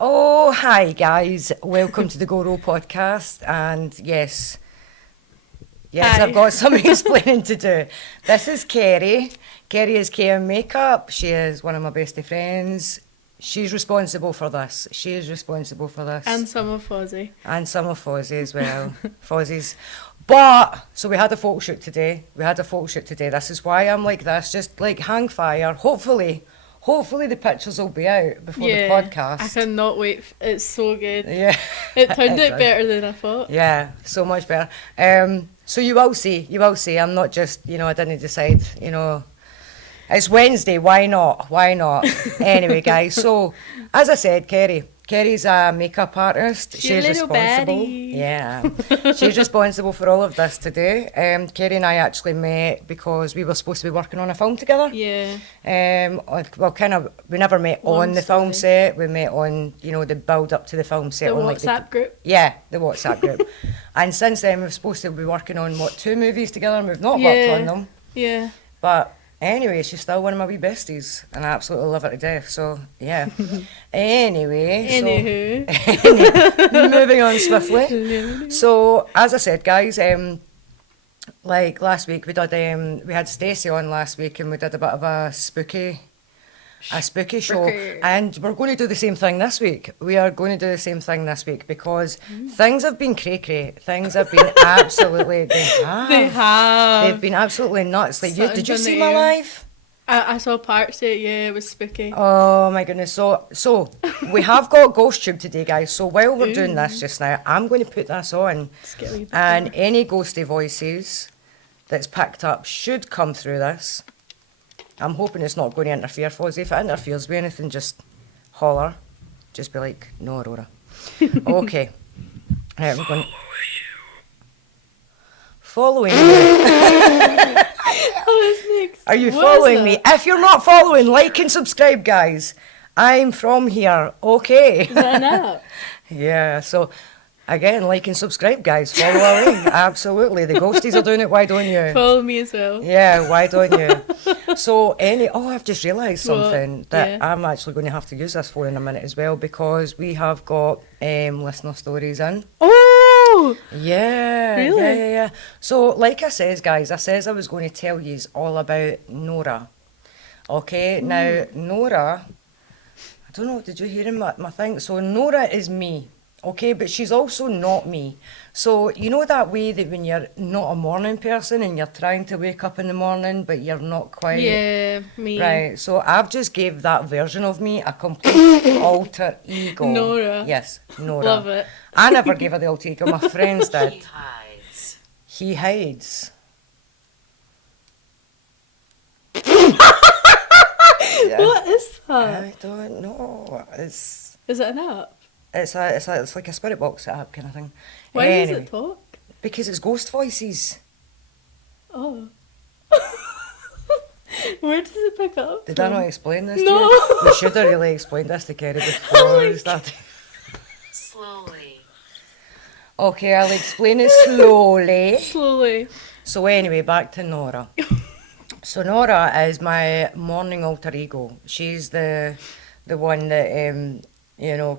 Oh, hi guys. Welcome to the GoRo podcast. And yes, I've Hi. got some explaining to do. This is Keri. Keri is KM Makeup. She is one of my bestie friends. She's responsible for this. She is responsible for this. And some of Fozzie. And some of Fozzie as well. Fozzie's. But, so we had a photo shoot today. This is why I'm like this. Just like hang fire. Hopefully the pictures will be out before the podcast. I cannot wait. It's so good. Yeah. It turned It out does. better than I thought. Yeah, so much better. So you will see. I'm not just, I didn't decide, It's Wednesday, why not? Anyway, guys, so as I said, Keri's a makeup artist. She's a little responsible. baddie. Yeah, she's responsible for all of this today. Keri and I actually met because we were supposed to be working on a film together. Yeah. We never met Long on the film story. set. We met on, the build up to the film set. The on, WhatsApp group. Yeah, the WhatsApp group. And since then, we're supposed to be working on, 2 movies together, and we've not worked on them. Yeah. But anyway, she's still one of my wee besties, and I absolutely love her to death, so yeah. Anyway, Anywho. moving on swiftly. So, as I said, guys, like last week, we had Stacey on last week, and we did a bit of a spooky show, Spooky. and we're going to do the same thing this week. We are going to do the same thing this week because things have been cray-cray. Things have been absolutely, They have. they've been absolutely nuts. Like, did you Sounds in see the my air. live? I saw parts of it, yeah, it was spooky. Oh my goodness. So we have got Ghost Tube today, guys. So while we're doing this just now, I'm going to put this on. Let's get a wee bit And more. any ghosty voices that's picked up should come through this. I'm hoping it's not going to interfere, Fozzie. If it interferes with anything, just holler. Just be like, no, Aurora. Okay. Right, we're going. Following you. Oh, it's next. Are you What is following me? it? If you're not following, like and subscribe, guys. I'm from here. Okay. Is that an app? Yeah, so again, like and subscribe, guys. Follow away. Absolutely. The ghosties are doing it. Why don't you? Follow me as well. Yeah, why don't you? So I've just realised What? something that Yeah. I'm actually going to have to use this for in a minute as well because we have got listener stories in. Oh! Yeah. Really? Yeah. So like I says, guys, I was going to tell you all about Nora. Okay, now Nora, I don't know, did you hear in my thing? So Nora is me. Okay, but she's also not me. So, you know that way that when you're not a morning person and you're trying to wake up in the morning, but you're not quite... Yeah, me. Right, so I've just gave that version of me a complete alter ego. Nora. Yes, Nora. Love it. I never gave her the alter ego, my friends did. hides. He hides. Yeah. What is that? I don't know. It's Is it an app? it's like a spirit box app kind of thing. Why does Anyway, it talk? because it's ghost voices. Oh. Where does it pick up? Did I not explain this No. to you? We should have really explained this to Keri before we started. Slowly. Okay, I'll explain it slowly. Slowly. So anyway, back to Nora. So Nora is my morning alter ego. She's the one that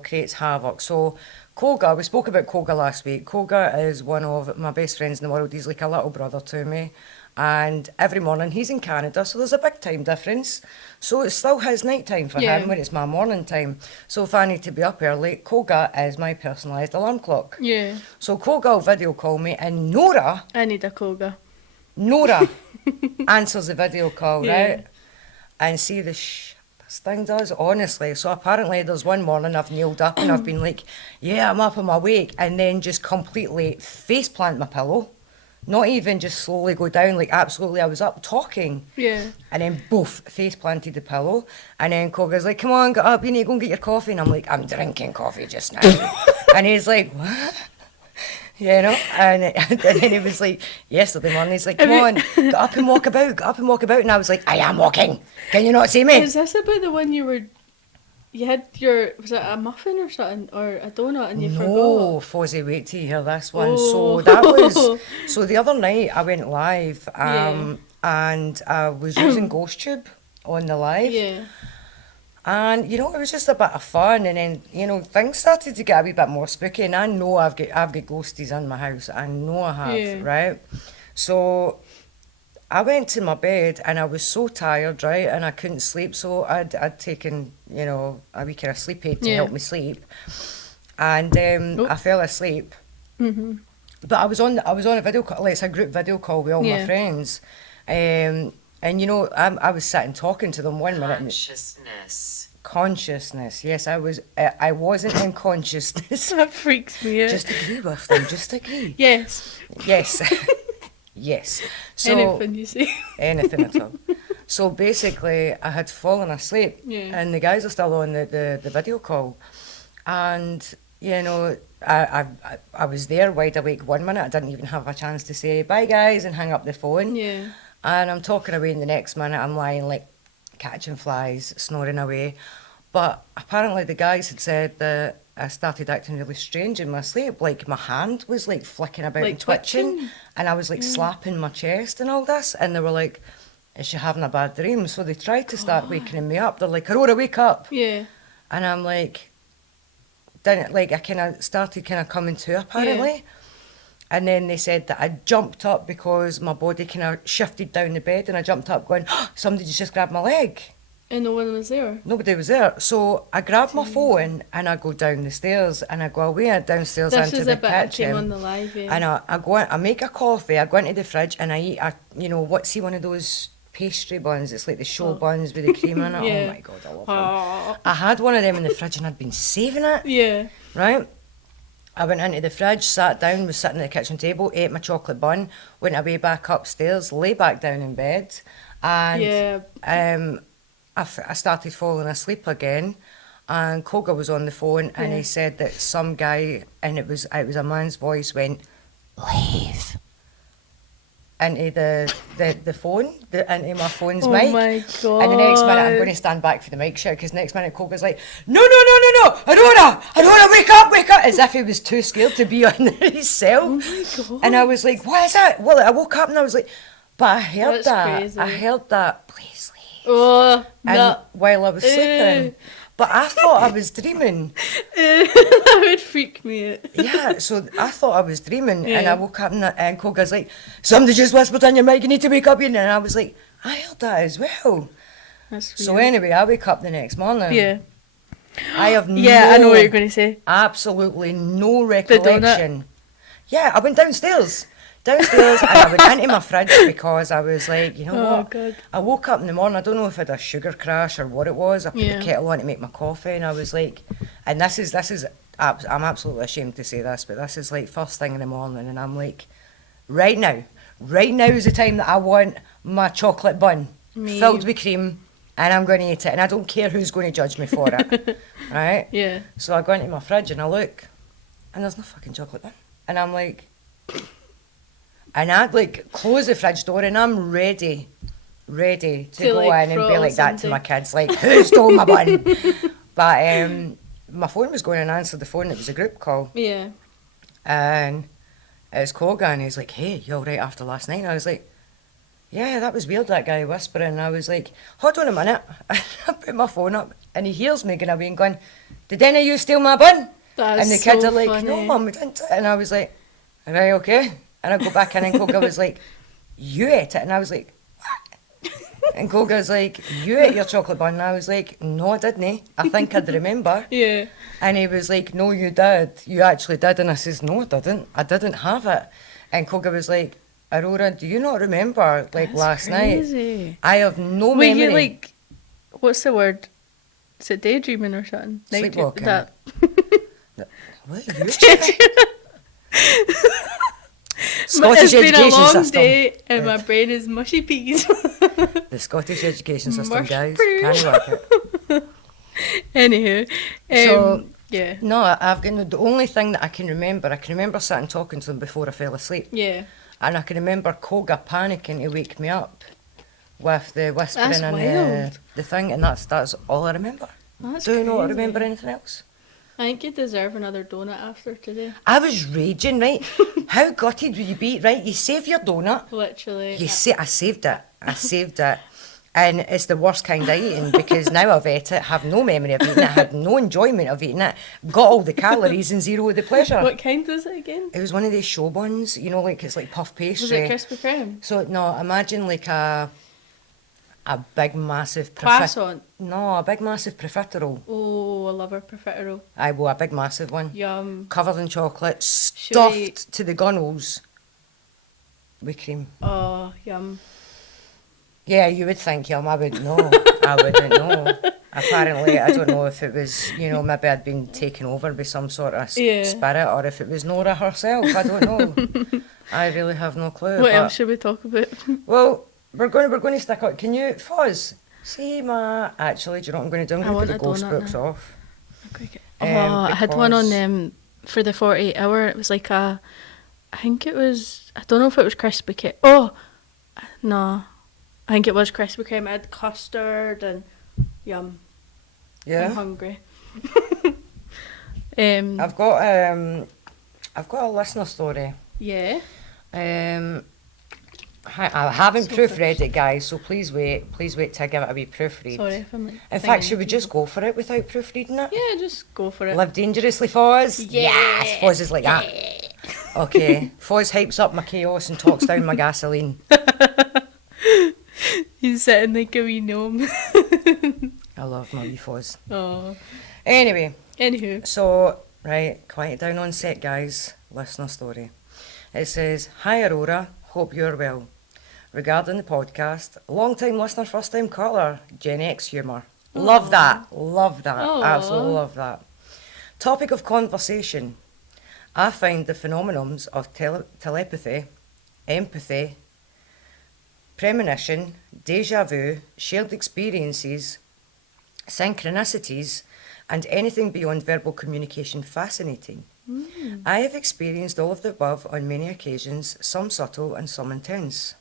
creates havoc. So Koga, we spoke about Koga last week. Koga is one of my best friends in the world. He's like a little brother to me. And every morning he's in Canada, so there's a big time difference. So it's still his night time for Yeah. him when it's my morning time. So if I need to be up early, Koga is my personalised alarm clock. Yeah. So Koga will video call me and Nora I need a Koga. answers the video call, Yeah. right? And see this thing does, honestly. So apparently there's one morning I've kneeled up and I've been like, yeah, I'm up, I'm awake, and then just completely face plant my pillow. Not even just slowly go down, like absolutely I was up talking. Yeah. And then both face planted the pillow. And then Koga's like, come on, get up, you need to go and get your coffee. And I'm like, I'm drinking coffee just now. And he's like, what? And then he was like, yesterday morning, he's like, come on, get up and walk about. And I was like, I am walking. Can you not see me? Is this about the one you had was it a muffin or something, or a donut and you No, forgot? Fozzie, wait till you hear this one. Oh. So the other night I went live Yeah. and I was using Ghost Tube on the live. Yeah. And, you know, it was just a bit of fun. And then, you know, things started to get a wee bit more spooky. And I know I've got ghosties in my house. I know I have, Yeah. right? So I went to my bed and I was so tired, right? And I couldn't sleep. So I'd taken, you know, a wee kind of sleep aid to Yeah. help me sleep. And Oh. I fell asleep. Mhm. But I was on a video call, like it's a group video call with all my Yeah. friends. And, you know, I was sitting talking to them 1 minute. And consciousness, yes, I wasn't in consciousness. That freaks me out. Just agree with them, just agree. Yes. Yes. Yes. So Anything you say. anything at all. So basically I had fallen asleep, Yeah. and the guys are still on the video call. And, you know, I was there wide awake 1 minute. I didn't even have a chance to say bye guys and hang up the phone. Yeah. And I'm talking away, and the next minute I'm lying like catching flies, snoring away. But apparently the guys had said that I started acting really strange in my sleep. Like my hand was like flicking about Like and twitching, twitching? and I was like slapping my chest and all this. And they were like, is she having a bad dream? So they tried to start waking me up. They're like, Aurora, wake up. Yeah. And I'm like, didn't, like I kind of started kind of coming to apparently. And then they said that I jumped up because my body kind of shifted down the bed, and I jumped up going, oh, somebody just grabbed my leg. And no one was there. Nobody was there. So I grabbed my phone and I go down the stairs, and I go away downstairs This into was the a bit I kitchen. came on the live, yeah. And I go in, I make a coffee, I go into the fridge and I eat you know, see one of those pastry buns, it's like the show buns with the cream in it. Yeah. Oh my God, I love them. Oh. I had one of them in the fridge and I'd been saving it, Yeah. right? I went into the fridge, sat down, was sitting at the kitchen table, ate my chocolate bun, went away back upstairs, lay back down in bed, and Yeah. I started falling asleep again. And Koga was on the phone, and Yeah. he said that some guy, and it was a man's voice, went, leave, into the phone, into my phone's Oh mic. my God. And the next minute, I'm going to stand back for the mic shout, because next minute Koga's like, no, Aurora, wake up, as if he was too scared to be on himself. Oh my God. And I was like, what is that? Well, I woke up and I was like, but I heard That's that. crazy. I heard that, please leave. Oh, And no. while I was sleeping. But I thought I was dreaming. That would freak me out. Yeah, so I thought I was dreaming, and Yeah. I woke up and Koga's like, somebody just whispered on your mic, you need to wake up, and I was like, I heard that as well. That's weird. So anyway, I wake up the next morning. Yeah. I have Yeah, I know what you're going to say. absolutely no donut? recollection. Yeah, I went downstairs and I went into my fridge because I was like, you know Oh, what? God. I woke up in the morning, I don't know if I had a sugar crash or what it was. I put Yeah. the kettle on to make my coffee, and I was like, and this is, I'm absolutely ashamed to say this, but this is like first thing in the morning, and I'm like, right now is the time that I want my chocolate bun Me. filled with cream, and I'm going to eat it, and I don't care who's going to judge me for it, right? Yeah. So I go into my fridge and I look, and there's no fucking chocolate bun. And I'm like, and I like close the fridge door, and I'm ready to To, go like, in and be throttle like that to somebody. my kids, like, who stole my bun? But my phone was going, and I answered the phone. It was a group call, Yeah. and it's Koga, and he's like, hey, you all right after last night? And I was like, yeah, that was weird, that guy whispering. And I was like, hold on a minute. I put my phone up, and he hears me going away and going, did any of you steal my bun? That's And the kids so are like, funny. no, Mum, we didn't. And I was like, right, okay. And I go back in, and Koga was like, you ate it? And I was like, what? And Koga's like, you ate your chocolate bun? And I was like, no, I didn't. I think I'd remember. Yeah. And he was like, no, you did. You actually did. And I says, no, I didn't. I didn't have it. And Koga was like, Aurora, do you not remember, like, That's last night? crazy. I have no Were memory. you like, what's the word? Is it daydreaming or something? Sleepwalking. That. What are you saying? Scottish It's been a education long system. day and my brain is mushy peas. The Scottish education system, Mush guys. poo. Can't work it. Anywho, So- yeah, No, I've got the only thing that I can remember sitting talking to them before I fell asleep. yeah, And I can remember Koga panicking to wake me up with the whispering That's and wild. the thing, and that's all I remember. that's Do you not crazy. remember anything else? I think you deserve another donut after today. I was raging, right? How gutted would you be, right? You save your donut. Literally. I saved it. And it's the worst kind of eating because now I've ate it, have no memory of eating it, had no enjoyment of eating it, got all the calories and zero of the pleasure. What kind was it again? It was one of these show buns, you know, like it's like puff pastry. Was it Krispy Kreme? So no, imagine like a big massive Croissant. No, a big massive profiterole. Oh, I love a profiterole. I will, a big massive one. Yum. Covered in chocolate, Sweet. stuffed to the gunnels with cream. Oh, yum. Yeah, you would think yum, I wouldn't know. I wouldn't know. Apparently, I don't know if it was, you know, maybe I'd been taken over by some sort of spirit or if it was Nora herself. I don't know. I really have no clue. What else should we talk about? Well, we're going to stick up. Can you, Foz, see actually, do you know what I'm going to do? I'm going to put the ghost books off. I had one because- on for the 48 hour. It was like I think it was, I don't know if it was Krispy Kreme. Oh, no. I think it was Krispy Kreme. It had custard and yum. Yeah. I'm hungry. I've got a listener story. Yeah. I haven't proofread it, guys, so please wait till I give it a wee proofread. Sorry if I'm like. In fact, should we just go for it without proofreading it? Yeah, just go for it. Live dangerously, Foz? Yeah. Yes, Foz is like that. Okay, Foz hypes up my chaos and talks down my gasoline. He's sitting like a wee gnome. I love my wee Foz. Oh. Anyway, Anywho. so, right, quiet it down on set, guys. Listener story. It says, "Hi Aurora, hope you're well. Regarding the podcast, long-time listener, first-time caller, Gen X humour. Love that, Aw. absolutely love that. Topic of conversation. I find the phenomenons of telepathy, empathy, premonition, deja vu, shared experiences, synchronicities, and anything beyond verbal communication fascinating. I have experienced all of the above on many occasions, some subtle and some intense.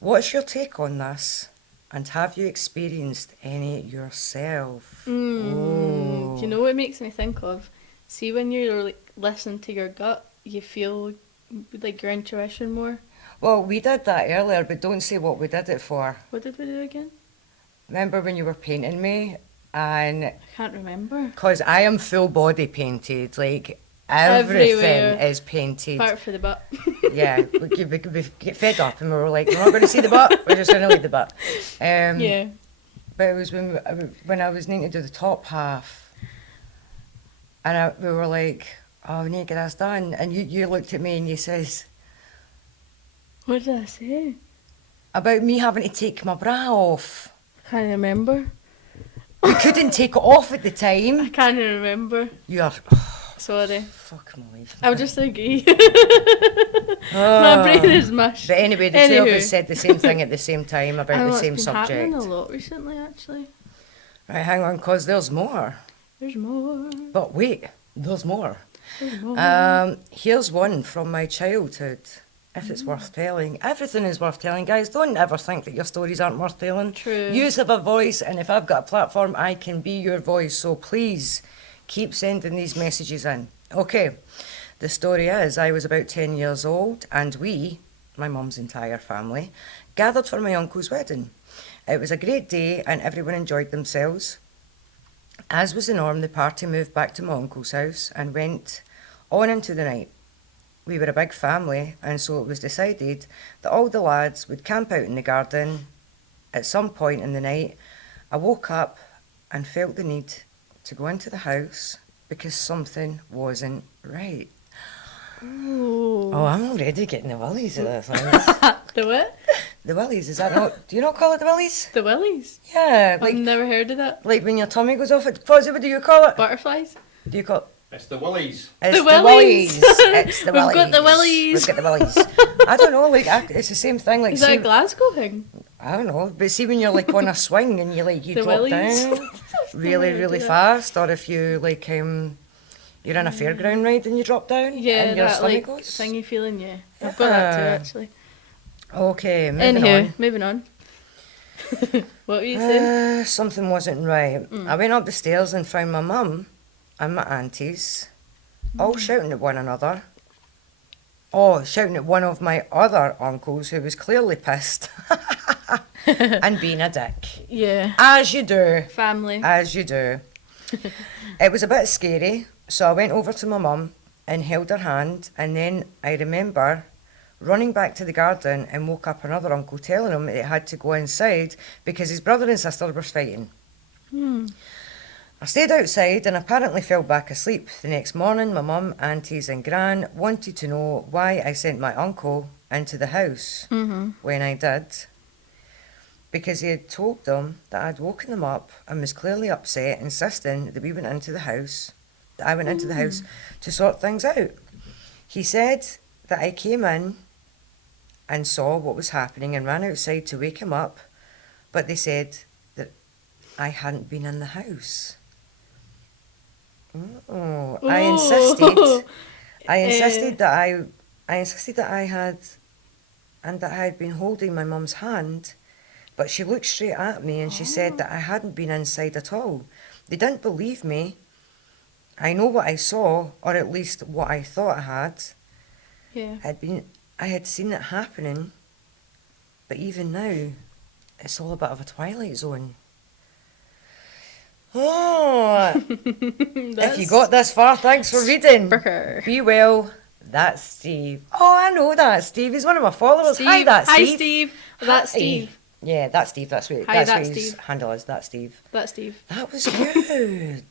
What's your take on this? And have you experienced any yourself?" Do you know what it makes me think of? See, when you're like listening to your gut, you feel like your intuition more. Well, we did that earlier, but don't say what we did it for. What did we do again? Remember when you were painting me? And I can't remember. because I am full body painted, like everything Everywhere. is painted. Apart for the butt. Yeah, we get fed up and we were like, we're not going to see the butt, we're just going to leave the butt. Yeah. But it was when I was needing to do the top half, and we were like, "Oh, we need to get this done." And you looked at me and you says What did I say? about me having to take my bra off. Can't remember. We couldn't take it off at the I time. can't remember. You are Sorry. fuck my life. I'll just agree. Oh. My brain is mush. But anyway, the two of Anywho. us said the same thing at the same time about I know the it's same been happening subject. a lot recently, actually. Right, hang on, because there's more. There's more. But wait, there's more. There's more. Here's one from my childhood, if it's worth telling. Everything is worth telling, guys. Don't ever think that your stories aren't worth telling. True. You have a voice, and if I've got a platform, I can be your voice. So please keep sending these messages in. Okay, the story is I was about 10 years old, and we, my mum's entire family, gathered for my uncle's wedding. It was a great day, and everyone enjoyed themselves. As was the norm, the party moved back to my uncle's house and went on into the night. We were a big family, and so it was decided that all the lads would camp out in the garden. At some point in the night, I woke up and felt the need to go into the house because something wasn't right. Ooh. Oh, I'm already getting the willies of this. The what? The willies, is that not... Do you not call it the willies? The willies. Yeah, I've like never heard of that. like when your tummy goes off. Fozzie, what do you call it? Butterflies. Do you call it... It's the willies. It's The the willies. willies. It's the We've willies. got the willies. We've got the willies. I don't know, like, it's the same thing. Like, Is that see, a Glasgow thing? I don't know, but see when you're like on a swing and you like you The drop willies. down really, Yeah, really do that. fast, or if you like you're in a fairground ride and you drop down Yeah, and your that stomach like goes. thingy feeling. Yeah, I've got that too Yeah. actually. Okay, moving Anywho, on. moving on. What were you saying? Something wasn't right. I went up the stairs and found my mum and my aunties all shouting at one another. Oh, shouting at one of my other uncles who was clearly pissed. and being a dick. Yeah. As you do. Family. As you do. It was a bit scary, so I went over to my mum and held her hand, and then I remember running back to the garden and woke up another uncle telling him that he had to go inside because his brother and sister were fighting. I stayed outside and apparently fell back asleep. The next morning, my mum, aunties and gran wanted to know why I sent my uncle into the house when I did, because he had told them that I'd woken them up and was clearly upset, insisting that we went into the house, that I went into the house to sort things out. He said that I came in and saw what was happening and ran outside to wake him up, but they said that I hadn't been in the house. Oh, I insisted. I insisted that I had, and that I had been holding my mum's hand, but she looked straight at me and she said that I hadn't been inside at all. They didn't believe me. I know what I saw, or at least what I thought I had. Yeah. I had seen it happening, but even now, it's all a bit of a Twilight Zone. Oh, if you got this far, thanks for reading. Burger. Be well. That's Steve. Oh, I know that Steve. He's one of my followers. Steve. Hi, that's Steve. Hi, Steve. That's Hi. Steve. Yeah, that's Steve. That's what, Hi, that's that's what his Steve. handle is. That's Steve. That's Steve. That was good.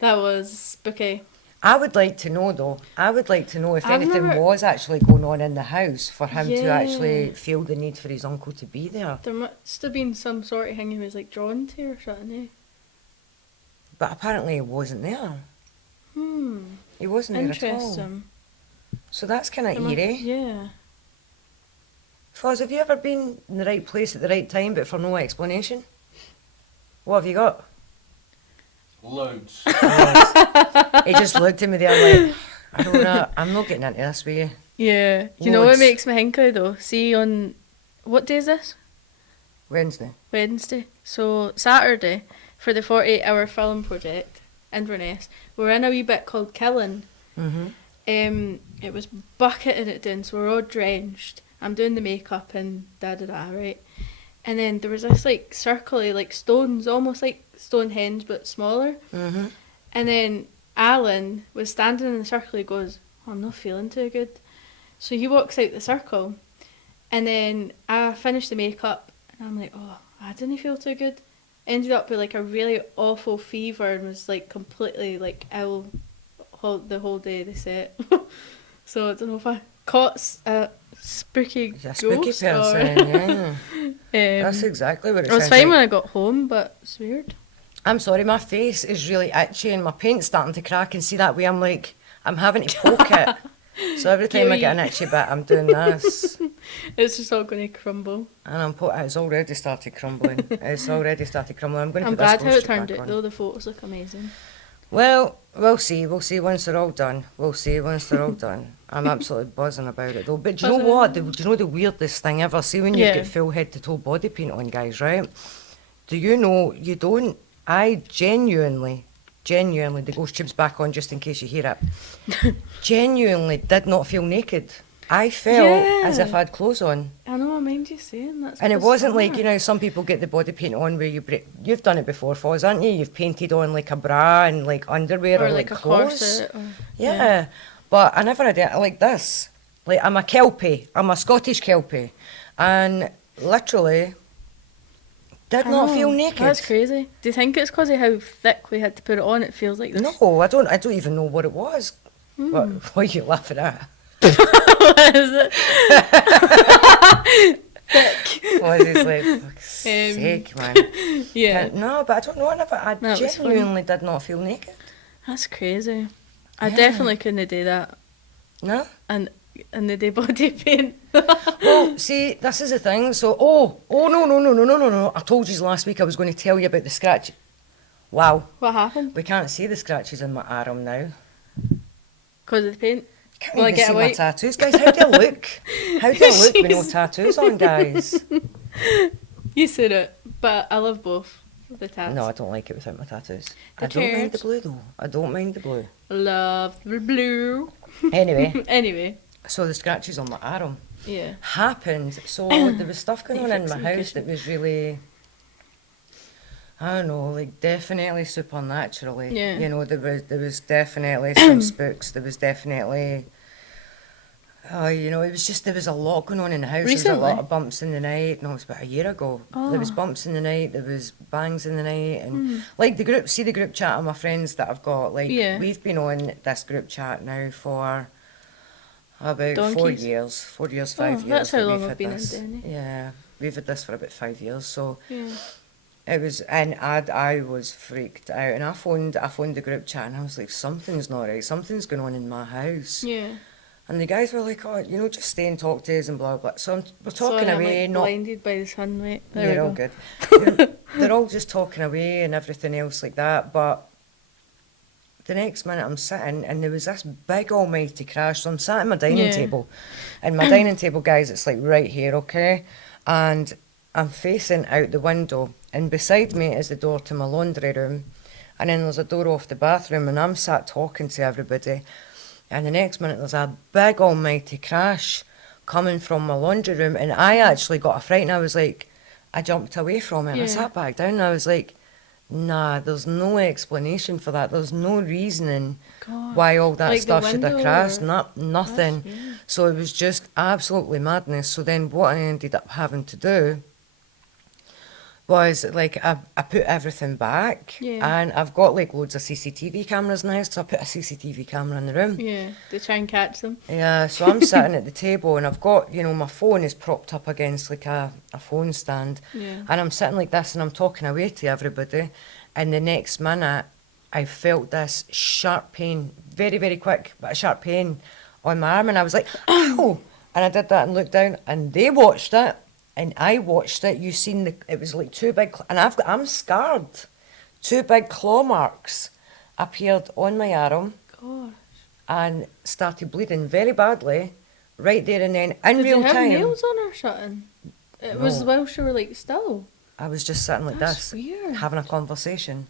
That was spooky. I would like to know, though. I would like to know if I've anything never- was actually going on in the house for him to Yeah. actually feel the need for his uncle to be there. There must have been some sort of thing he was like drawn to or something, eh? But apparently he wasn't there. He wasn't there at all. Interesting. So that's kind There of mu- eerie. Yeah. Foz, have you ever been in the right place at the right time but for no explanation? What have you got? Loads. He just looked at me there like, Aurora, I'm not getting into this with you. Yeah. You know what Loads. makes me think of though? See on, what day is this? Wednesday. Wednesday. So Saturday, for the 48-hour film project, Inverness, we're in a wee bit called Killing. It was bucketing it down, so we're all drenched. I'm doing the makeup and da-da-da, right? And then there was this like circly, like stones, almost like Stonehenge but smaller. And then Alan was standing in the circle. He goes, oh, I'm not feeling too good. So he walks out the circle, and then I finished the makeup, and I'm like, oh, I didn't feel too good. Ended up with like a really awful fever and was like completely like ill the whole day they set. So I don't know if I caught a spooky He's a spooky ghost person, yeah. or, That's exactly what it I was sounds fine like. when I got home, but it's weird. I'm sorry, my face is really itchy and my paint's starting to crack, and see that way I'm like, I'm having to poke it. So every time I get an itchy bit, I'm doing this. It's just all going to crumble. And it's already started crumbling. It's already started crumbling. I'm going to I'm put this glad how poster it turned back out on. though. The photos look amazing. Well, we'll see. We'll see once they're all done. We'll see once they're all done. I'm absolutely buzzing about it though. But do you know what? Do you know the weirdest thing ever? See when you Yeah. get full head to toe body paint on, guys, right? Do you know you don't? I genuinely, the ghost tube's back on just in case you hear it. Genuinely did not feel naked. I felt as if Yeah. I had clothes on. I know, I mind you saying that's. And it wasn't like, bizarre. some people get the body paint on where you've done it before, Foz, haven't you? You've painted on like a bra and like underwear or, like a clothes. corset. Or, Yeah. But I never had it like this. Like, I'm a Kelpie. I'm a Scottish Kelpie. And literally did I not know, feel naked. That's crazy. Do you think it's because of how thick we had to put it on? It feels like this. No, I don't even know what it was. What are you laughing at? What is it? Foz is like, fuck's sake, man. Yeah, No, but I don't know. I That was fun. genuinely did not feel naked. that's crazy. I Yeah. definitely couldn't do that. No? And the day body paint. Well, see, this is the thing. So, no. I told you last week I was going to tell you about the scratch. Wow, What happened? we can't see the scratches in my arm now. Because of the paint. Can't Will I even get see a my wipe? tattoos, guys. How do you look? How do you look with no She's- tattoos on, guys? You said it, but I love both the tats. No, I don't like it without my tattoos. I don't mind the Deterrent. blue though. I don't mind the blue. Love the blue. Anyway, Anyway, so the scratches on my arm. Yeah. happened. So there was stuff going on in my house that was really, I don't know, like definitely supernaturally. Yeah. You know, there was definitely some spooks. There was definitely, you know, it was just there was a lot going on in the house. There was a lot Recently? of bumps in the night. No, it was about a year ago. There was Oh. bumps in the night. There was bangs in the night, and like the group. See the group chat of my friends that I've got. Like Yeah. we've been on this group chat now for about 4 Donkeys. years, 5 Oh, years. that's how that long we've I've had been in this. Denny. Yeah, we've had this for about 5 years. So Yeah. it was, and I was freaked out, and I phoned the group chat, and I was like, something's not right. Something's going on in my house. Yeah. And the guys were like, oh, you know, just stay and talk to us and blah, blah. So we're talking Sorry, away, I'm like not... blinded by the sunlight. There You're we all go. good. They're all just talking away and everything else like that, but the next minute I'm sitting and there was this big almighty crash. So I'm sat at my dining Yeah. table, and my dining table, guys, it's like right here, okay? And I'm facing out the window, and beside me is the door to my laundry room, and then there's a door off the bathroom, and I'm sat talking to everybody. And the next minute, there's a big almighty crash coming from my laundry room. And I actually got a fright, and I was like, I jumped away from it. And I Yeah. sat back down, and I was like, nah, there's no explanation for that. There's no reasoning God. why all that Like the stuff should have window crashed. or- Nothing. That's weird. So it was just absolutely madness. So then what I ended up having to do was like I put everything back, Yeah. and I've got like loads of CCTV cameras in the house, so I put a CCTV camera in the room. Yeah. To try and catch them. Yeah, so I'm sitting at the table, and I've got, you know, my phone is propped up against like a phone stand, Yeah. and I'm sitting like this and I'm talking away to everybody, and the next minute I felt this sharp pain, very, very quick, but a sharp pain on my arm, and I was like, ow! And I did that and looked down, and they watched it, and I watched it. You seen it was like two big, and I'm scarred. Two big claw marks appeared on my arm God. and started bleeding very badly right there and then in Did real you have time. nails on or something? It was No. whilst you were like still. I was just sitting like That's this, weird. having a conversation.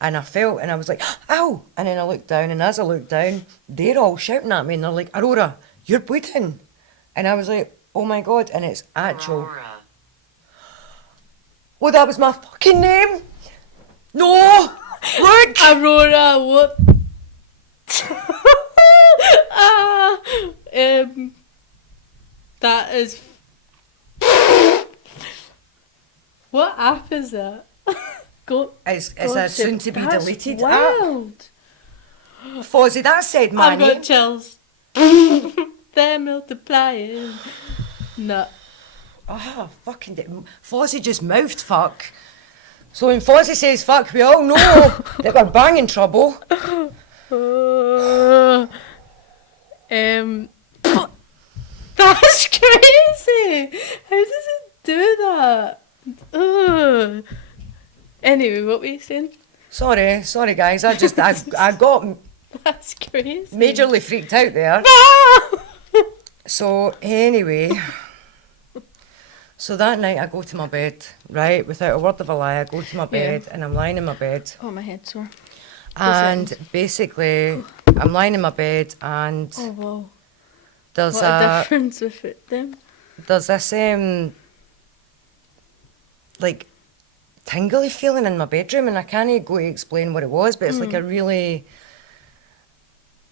And I felt, and I was like, ow! And then I looked down, and as I looked down, they're all shouting at me, and they're like, Aurora, you're bleeding. And I was like, oh my God, and it's actual. Aurora. Oh, that was my fucking name! No! Look! Aurora, what? ah, that is. What app is that? Go. It's go a to- soon to be That's deleted app. wild. Fozzie, that said my I've got name. chills. They're multiplying. No. Oh, fucking... Fozzie just mouthed fuck. So when Fozzie says fuck, we all know that we're banging trouble. That's crazy. How does it do that? Anyway, what were you saying? Sorry guys, I got That's crazy. majorly freaked out there. So anyway, so that night I go to my bed, right, without a word of a lie, I go to my bed and I'm lying in my bed, Oh, my head's sore. and basically I'm lying in my bed and Oh, wow. there's What a difference with it then. there's this like tingly feeling in my bedroom, and I can't go to explain what it was, but it's like a really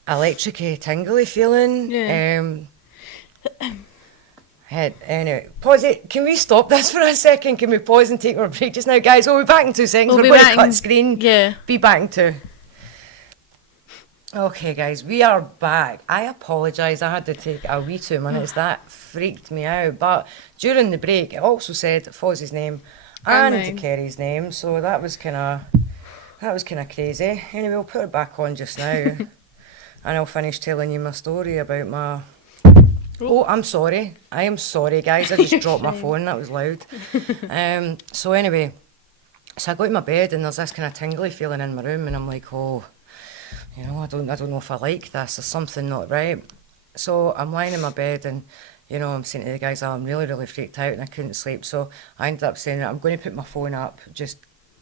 electric-y tingly feeling. Yeah. Anyway, pause it. Can we stop this for a second? Can we pause and take our break just now, guys? We'll be back in 2 seconds. We'll We're be going to back cut in- screen. Yeah. Be back in 2. Okay, guys, we are back. I apologise. I had to take a wee 2 minutes. That freaked me out. But during the break, it also said Fozzie's name And and mine. Keri's name, so that was kind of crazy. Anyway, we'll put it back on just now, and I'll finish telling you my story about my. Oh, I'm sorry. I am sorry, guys. I just dropped my phone. That was loud. So anyway, so I go to my bed and there's this kind of tingly feeling in my room, and I'm like, oh, you know, I don't know if I like this. There's something not right. So I'm lying in my bed and, you know, I'm saying to the guys, oh, I'm really, really freaked out and I couldn't sleep. So I ended up saying, I'm going to put my phone up. Just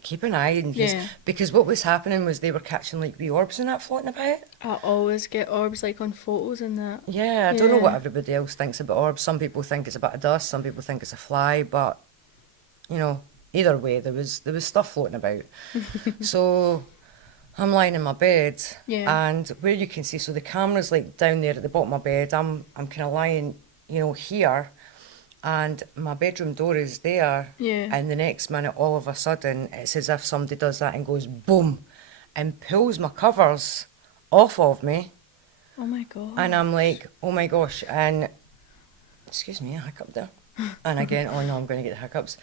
keep an eye in case. Yeah. Because what was happening was they were catching like wee orbs and that floating about. I always get orbs like on photos and that. Yeah, I don't know what Yeah. everybody else thinks about orbs. Some people think it's a bit of dust, some people think it's a fly, but you know, either way, there was stuff floating about. So I'm lying in my bed, Yeah. and where you can see, so the camera's like down there at the bottom of my bed. I'm kind of lying, you know, here, and my bedroom door is there. Yeah. And the next minute, all of a sudden, it's as if somebody does that and goes boom, and pulls my covers off of me. Oh my god. And I'm like, oh my gosh. And, excuse me, a hiccup there. And again, oh no, I'm going to get the hiccups.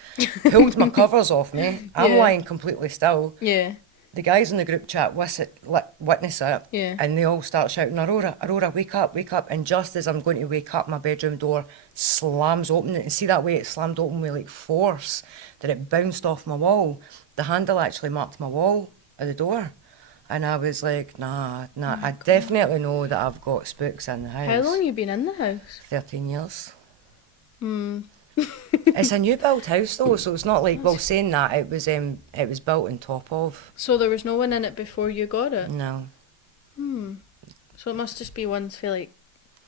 Pulled my covers off me. I'm Yeah. lying completely still. Yeah. The guys in the group chat witness it. Yeah. And they all start shouting, Aurora, Aurora, wake up, wake up. And just as I'm going to wake up, my bedroom door slams open. And see that way it slammed open with like force, that it bounced off my wall. The handle actually marked my wall of the door. And I was like, nah, I definitely know that I've got spooks in the house. How long you been in the house? 13 years. Hmm. It's a new built house though, so it's not like, well, saying that, it was built on top of. So there was no one in it before you got it? No. Hmm. So it must just be ones for like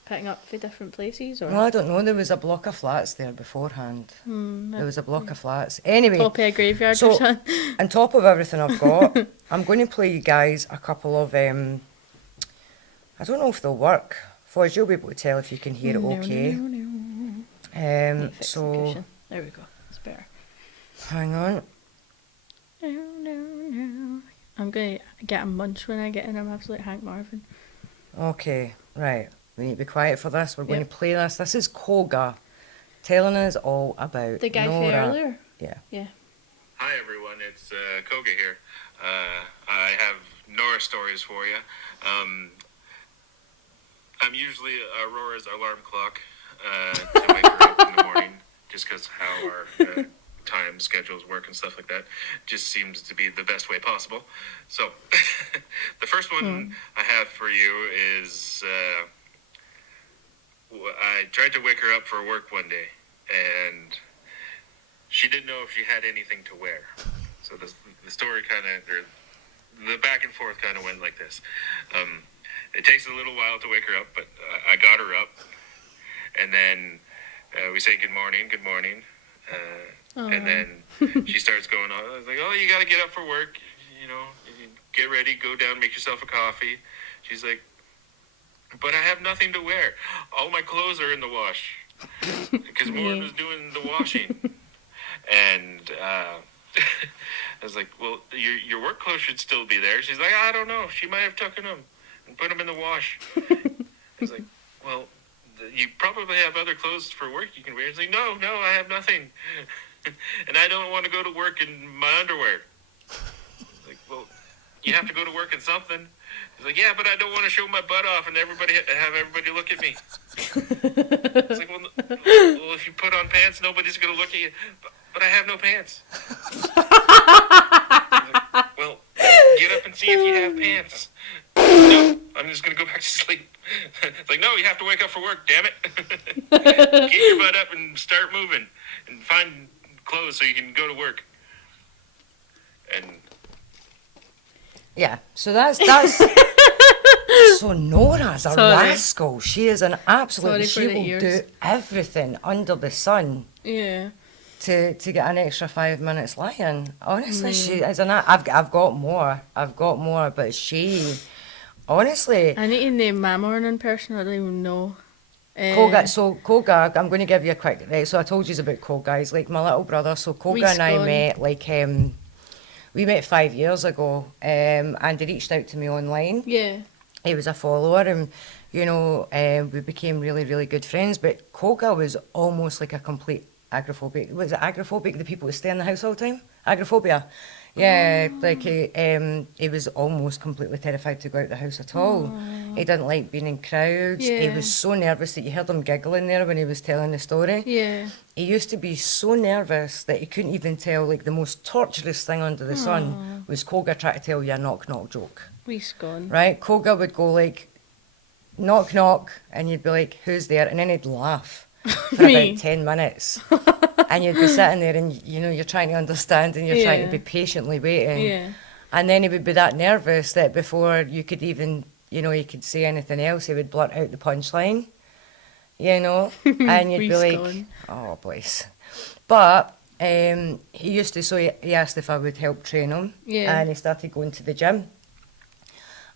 picking up for different places, or? Well, I don't know, there was a block of flats there beforehand. Hmm. There was a block of flats. Anyway, Top of a graveyard so- or something. on top of everything I've got, I'm going to play you guys a couple of, I don't know if they'll work. Foz, you'll be able to tell if you can hear it okay. Need to fix the So, cushion. There we go. It's better. hang on. I'm going to get a munch when I get in. I'm absolute Hank Marvin. Okay, right. We need to be quiet for this. We're going Yep. to play this. This is Koga telling us all about The guy from Nora. earlier? Yeah. Yeah. Hi everyone, it's Koga here. I have Nora stories for you. I'm usually Aurora's alarm clock to wake her up in the morning, just because how our time schedules work and stuff like that. Just seems to be the best way possible. So, the first one I have for you is I tried to wake her up for work one day, and she didn't know if she had anything to wear. So the story kind of, or the back and forth kind of went like this. It takes a little while to wake her up, but I got her up, and then we say good morning, and then she starts going on. I was like, oh, you got to get up for work, you know, get ready, go down, make yourself a coffee. She's like, but I have nothing to wear. All my clothes are in the wash, because Maureen was doing the washing. And I was like, well, your work clothes should still be there. She's like, I don't know. She might have taken them and put them in the wash. I was like, well, you probably have other clothes for work you can wear. She's like, no, I have nothing. And I don't want to go to work in my underwear. I was like, well, you have to go to work in something. He's like, yeah, but I don't want to show my butt off and have everybody look at me. It's like, well, if you put on pants, nobody's going to look at you. But I have no pants. Like, well, get up and see if you have pants. No, I'm just going to go back to sleep. It's like, no, you have to wake up for work, damn it. Get your butt up and start moving and find clothes so you can go to work. And Yeah, so that's so Nora's a Sorry. rascal. She is an absolute. Sorry for She the will ears. do everything under the sun Yeah. to get an extra 5 minutes lying. Honestly, she is an. I've got more, but she, honestly, I need to name my morning person. I don't even know. Koga. So Koga, I'm going to give you a quick. Right, so I told you about Koga. He's like my little brother. So Koga and I scone. met like we met 5 years ago, and he reached out to me online. Yeah. He was a follower, and you know, we became really, really good friends. But Koga was almost like a complete agoraphobic. Was it agoraphobic? The people who stay in the house all the time? Agoraphobia. Yeah, like he was almost completely terrified to go out the house at all. He didn't like being in crowds. He Yeah. was so nervous that you heard him giggling there when he was telling the story. Yeah. He used to be so nervous that he couldn't even tell, like, the most torturous thing under the sun was Koga trying to tell you a knock-knock joke. We scone. Right? Koga would go like, knock, knock, and you'd be like, who's there? And then he'd laugh. for Me. about 10 minutes. And you'd be sitting there and, you know, you're trying to understand and you're trying to Yeah. be patiently waiting. Yeah. And then he would be that nervous that before you could even, you know, you could say anything else, he would blunt out the punchline, you know, and you'd Wee be like, scone. oh, bless. But he used to, so he asked if I would help train him, Yeah. and he started going to the gym.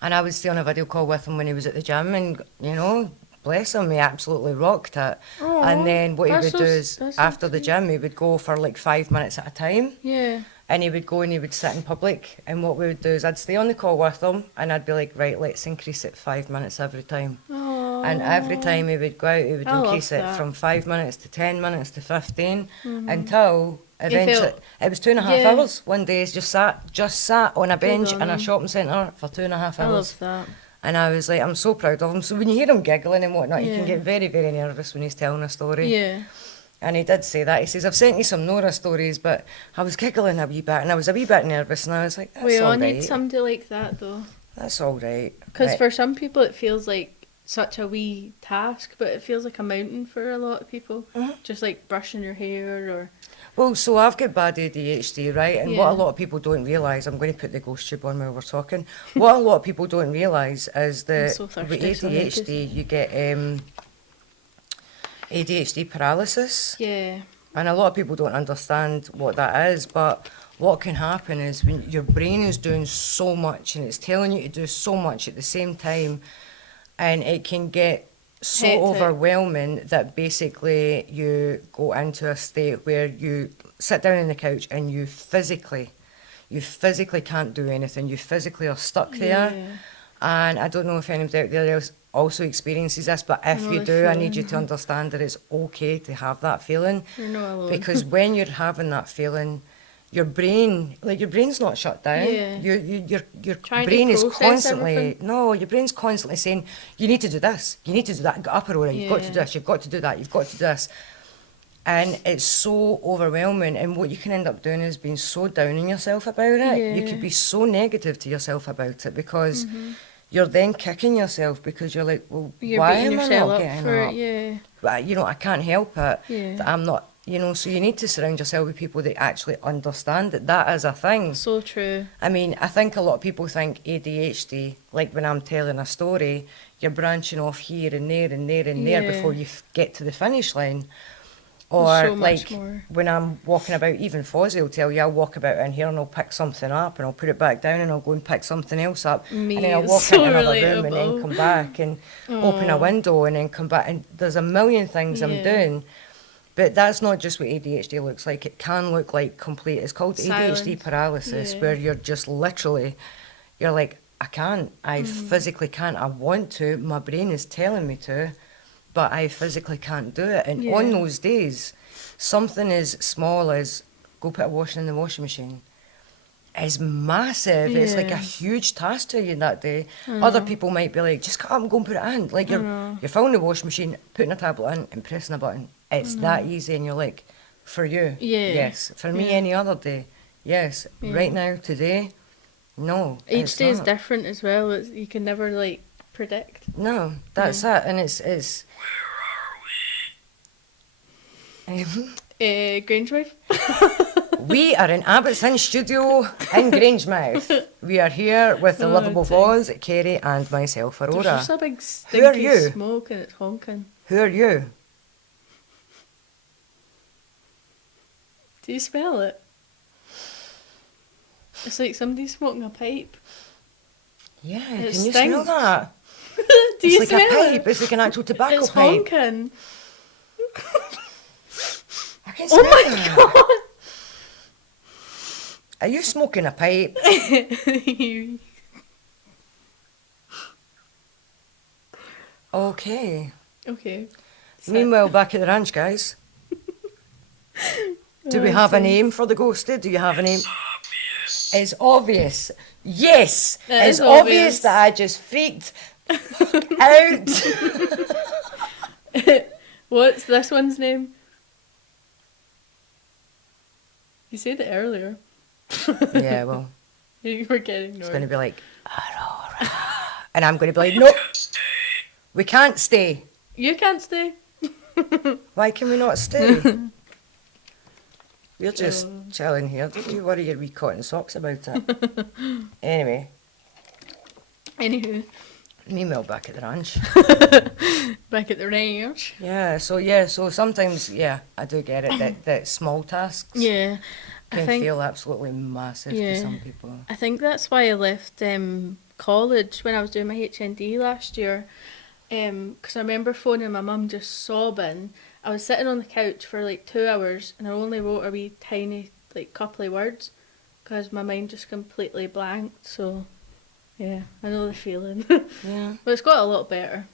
And I would stay on a video call with him when he was at the gym, and, you know, bless him, he absolutely rocked it. Aw, And then what he that's would so do s- is, that's so after the sweet. gym, he would go for like 5 minutes at a time. Yeah. And he would go and he would sit in public. And what we would do is I'd stay on the call with him and I'd be like, right, let's increase it 5 minutes every time. Oh. And every time he would go out, he would I love increase it that. from 5 minutes to 10 minutes to 15 until eventually, felt- it was 2.5 Yeah. hours. One day he just sat on a bench on in a him. shopping centre for 2.5 I hours. love that. And I was like, I'm so proud of him. So when you hear him giggling and whatnot, you Yeah. can get very, very nervous when he's telling a story. Yeah. And he did say that. He says, I've sent you some Nora stories, but I was giggling a wee bit and I was a wee bit nervous. And I was like, that's We all all need right. somebody like that though. That's all right. Because Right. for some people it feels like such a wee task, but it feels like a mountain for a lot of people. Mhm. Just like brushing your hair or... Well, so I've got bad ADHD, right? And what Yeah. a lot of people don't realise, I'm going to put the ghost tube on while we're talking. What a lot of people don't realise is that so thirsty, with so I need to ADHD, you get ADHD paralysis. Yeah. And a lot of people don't understand what that is, but what can happen is when your brain is doing so much and it's telling you to do so much at the same time, and it can get so Hectic. overwhelming that basically you go into a state where you sit down on the couch and you physically can't do anything. You physically are stuck there. Yeah. And I don't know if anybody out there else also experiences this, but if know you the do, I need you feeling. to understand that it's okay to have that feeling. You're not alone. Because when you're having that feeling, your brain's not shut down. Yeah. Your Trying to brain is process constantly, everything. no, your brain's constantly saying, you need to do this, you need to do that, get up, Aurora, you've got to do Yeah. this, you've got to do that, you've got to do this. And it's so overwhelming, and what you can end up doing is being so down on yourself about it. You Yeah. could be so negative to yourself about it because you're then kicking yourself because you're like, well, You're why beating am I yourself not up getting for up? it, yeah. But, you know, I can't help it. Yeah. That I'm not, you know, so you need to surround yourself with people that actually understand that that is a thing. So true. I mean, I think a lot of people think ADHD, like when I'm telling a story, you're branching off here and there and there and there Yeah. before you get to the finish line. There's Or so much like more. when I'm walking about, even Fozzie will tell you, I'll walk about in here and I'll pick something up and I'll put it back down and I'll go and pick something else up. Me, And then I'll it's walk so into another room and then relatable. come back and open a window and then come back. And there's a million things I'm Yeah. doing. But that's not just what ADHD looks like. It can look like complete, it's called ADHD Silence. paralysis, Yeah. where you're just literally, you're like, I can't, I physically can't, I want to, my brain is telling me to, but I physically can't do it. And on Yeah. those days, something as small as go put a washing in the washing machine is massive. It's like a Yeah. huge task to you that day. Other people might be like, just cut up and go and put it in. Like you're filling the washing machine, putting a tablet in and pressing a button. It's that easy, and you're like, for you, Yeah. yes. For me, Yeah. any other day, yes. Yeah. Right now, today, no. Each it's day is not. different as well. You can never like predict. No, that's it. And it's Grangewife. we are in Abbotsford Studio in Grangemouth. We are here with the Oh, lovable dear. Voz, Keri, and myself, There's Aurora. just a big Who are stinky you? smoke and it's honking. Who are you? Do you smell it? It's like somebody smoking a pipe. Yeah, It can you smell stinks. that? Do It's you like smell a pipe. it? It's like an actual tobacco It's pipe. honking. I can smell Oh my that. god! Are you smoking a pipe? Okay. Okay. Meanwhile, back at the ranch, guys. Do we have a name for the ghosted? Do you have a name? It's obvious. Yes, It it's is obvious obvious. that I just freaked out. What's this one's name? You said it earlier. Yeah, well, You were getting it's going to be like, Aurora. And I'm going to be like, nope, we can't stay. You can't stay. Why can we not stay? We're just chilling here. Don't you worry your wee cotton socks about it. Anyway, Anywho, meanwhile back at the ranch. back at the range. So sometimes, I do get it that small tasks Yeah, I can think feel absolutely massive to some people. I think that's why I left college when I was doing my HND last year. Because I remember phoning my mum just sobbing. I was sitting on the couch for like 2 hours and I only wrote a wee tiny like couple of words because my mind just completely blanked. So yeah, I know the feeling. Yeah. But it's got a lot better.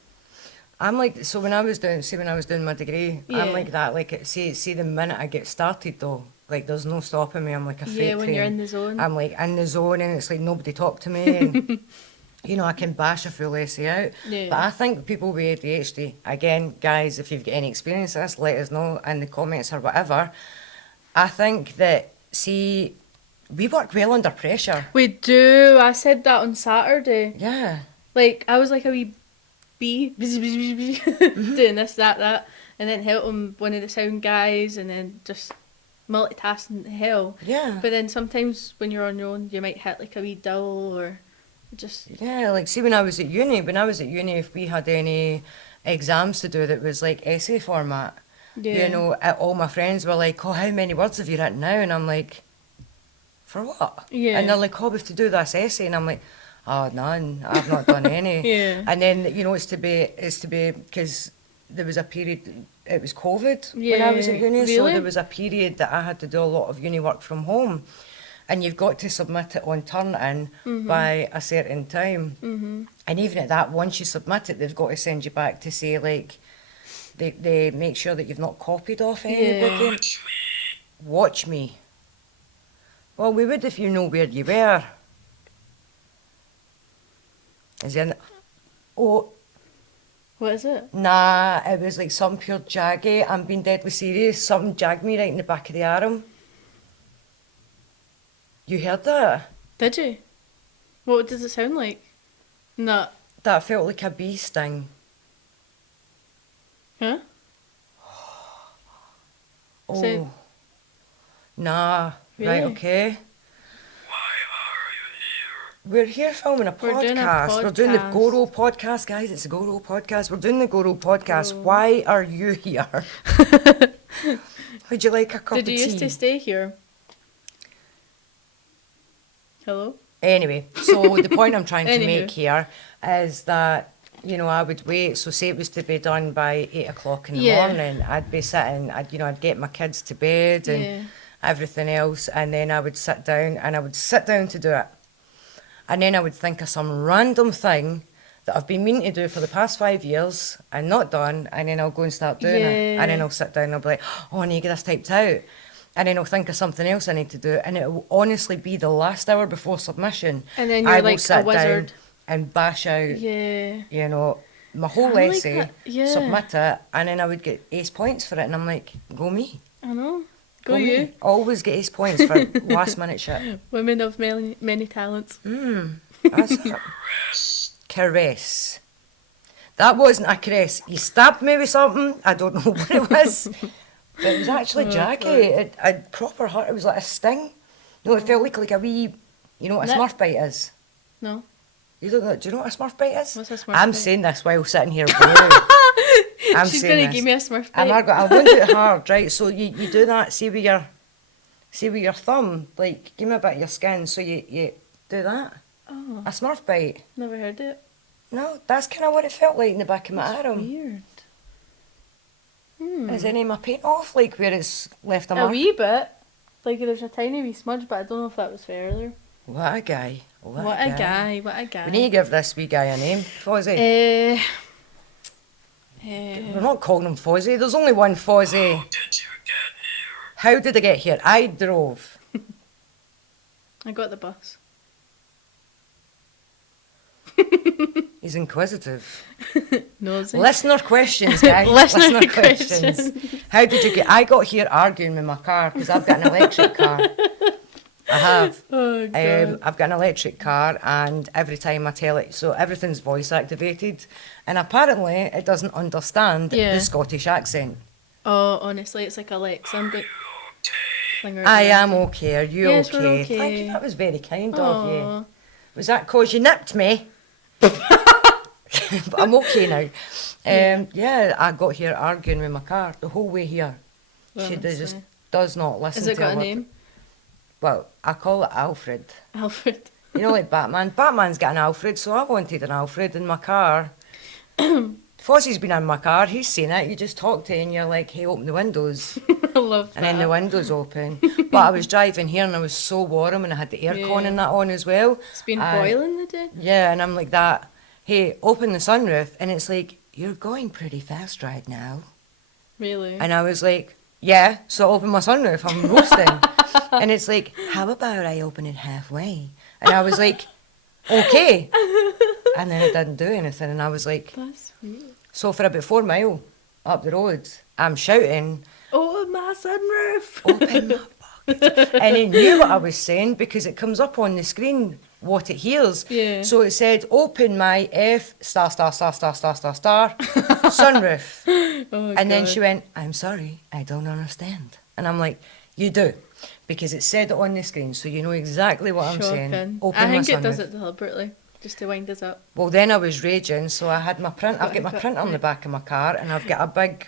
I'm like, so when I was doing my degree, Yeah. I'm like that. Like, see the minute I get started though, like there's no stopping me. I'm like a freight Yeah, when train. you're in the zone. I'm like in the zone and it's like nobody talk to me and I can bash a full essay out. Yeah. But I think people with ADHD, again, guys, if you've got any experience of this, let us know in the comments or whatever. I think that, see, we work well under pressure. We do. I said that on Saturday. Yeah. Like, I was like a wee bee, doing this, that, and then helping one of the sound guys, and then just multitasking to hell. Yeah. But then sometimes when you're on your own, you might hit like a wee dull or just... Yeah, like, see, when I was at uni, if we had any exams to do that was like essay format, all my friends were like, oh, how many words have you written now? And I'm like, for what? Yeah. And they're like, oh, we have to do this essay. And I'm like, oh, none, I've not done any. Yeah. And then, it's to be, because there was a period, it was COVID when I was at uni, Really? so there was a period that I had to do a lot of uni work from home. And you've got to submit it on turn-in by a certain time. Mm-hmm. And even at that, once you submit it, they've got to send you back to say, like, they make sure that you've not copied off anybody. Watch me. Well, we would if you know where you were. Is in? Oh, What is it? nah, it was like something pure jaggy. I'm being deadly serious. Something jagged me right in the back of the arm. You heard that? Did you? What does it sound like? No. That felt like a bee sting. Huh? Oh. So- Nah. Really? Right, okay. We're here filming a podcast. We're doing a We're doing the podcast. GoRo podcast, guys. It's a GoRo podcast. We're doing the GoRo podcast. Why are you here? Would you like a cup Did of you tea? used to stay here? Hello? Anyway, so the point I'm trying to Anywho. make here is that, I would wait. So say it was to be done by 8 o'clock in the Yeah. morning. I'd be sitting, I'd get my kids to bed and Yeah. everything else. And then I would sit down to do it. And then I would think of some random thing that I've been meaning to do for the past 5 years and not done. And then I'll go and start doing it. Yeah. And then I'll sit down and I'll be like, oh, I need to get this typed out. And then I'll think of something else I need to do. And it will honestly be the last hour before submission. And then I you're will like sit a wizard. down and bash out, Yeah. my whole I'm like essay, that, yeah. submit it, and then I would get ace points for it. And I'm like, go me. I know. Go Go you. me. Always get ace points for last minute shit. Women of many talents. That's it. Caress. That wasn't a caress. You stabbed me with something. I don't know what it was. But it was actually jaggy. It proper hurt. It was like a sting. No, it felt like a wee, what a Nip. Smurf bite is. No. You don't know? Do you know what a Smurf bite is? What's a Smurf I'm bite? saying this while sitting here blue. I'm She's saying gonna this. give me a Smurf And bite. I won't do it hard, right? So you do that. See with your thumb. Like, give me a bit of your skin. So you do that. Oh, A Smurf bite. never heard it. No, that's kind of what it felt like in the back of my That's arm. weird. Is any of my paint off, like where it's left a A mark? wee bit. Like there's a tiny wee smudge, but I don't know if that was further. What a guy. What a guy. What a guy. We need to give this wee guy a name. Fozzie. We're not calling him Fozzie. There's only one Fozzie. How did I get here? I drove. I got the bus. He's inquisitive. Nosy. Listener questions, guys. Listener questions. How did you get... I got here arguing with my car because I've got an electric car. I have. Oh, God. I've got an electric car, and every time I tell it, so everything's voice activated, and apparently it doesn't understand Yeah. the Scottish accent. Oh, honestly, it's like Alexa. I'm going to fling her. I at the am window. okay. Are you Yes, we're okay? okay. Thank you. That was very kind of you. Aw. Was that 'cause you nipped me? But I'm okay now. Yeah, I got here arguing with my car the whole way here. She just Honestly. does not listen Has it to got a word. name? Well, I call it Alfred. Alfred. You know, like Batman. Batman's got an Alfred, so I wanted an Alfred in my car. Fozzie's been in my car, he's seen it. You just talk to him and you're like, hey, open the windows. I love that. And then the windows open. But I was driving here and I was so warm and I had the aircon Yeah. and that on as well. It's been And- boiling the day. Yeah, and I'm like that. Hey, open the sunroof. And it's like, you're going pretty fast right now. Really? And I was like, yeah, so open my sunroof, I'm roasting. And it's like, how about I open it halfway? And I was like, okay. And then it didn't do anything. And I was like, That's weird. so for about 4 miles up the road, I'm shouting, Oh, my sunroof. open my pocket. And it knew what I was saying because it comes up on the screen what it hears. Yeah. So it said, open my F star star star star star star star sunroof. Oh, And then God. she went, I'm sorry, I don't understand. And I'm like, you do. Because it said it on the screen, so you know exactly what I'm saying. Shocking. Open I my think it does sunroof. it deliberately, just to wind us up. Well, then I was raging, so I had my print. I've got my Got- printer on the back of my car, and I've got a big,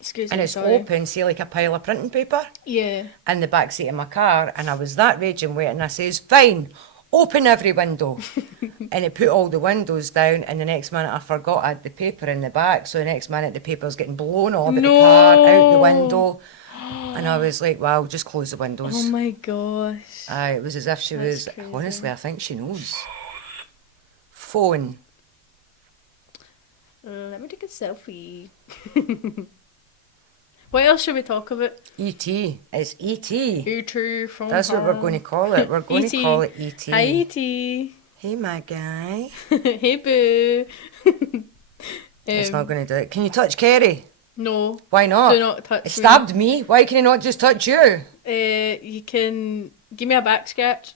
Excuse and me, it's sorry. open, see, like a pile of printing paper Yeah. in the back seat of my car, and I was that raging with it, and I says, fine, open every window. And it put all the windows down, and the next minute I forgot I had the paper in the back, so the next minute the paper's getting blown all over the car, out the window. And I was like, well, just close the windows. Oh my gosh. It was as if she That's was, crazy. honestly, I think she knows. Phone. Let me take a selfie. What else should we talk about? E.T. It's E.T. E.T. from That's what we're home. going to call it. We're going E.T.. to call it E.T. Hi, E.T. Hey, my guy. Hey, boo. It's not going to do it. Can you touch Keri? No, Why not? do not touch It stabbed me. Why can he not just touch you? me. You can give me a back scratch.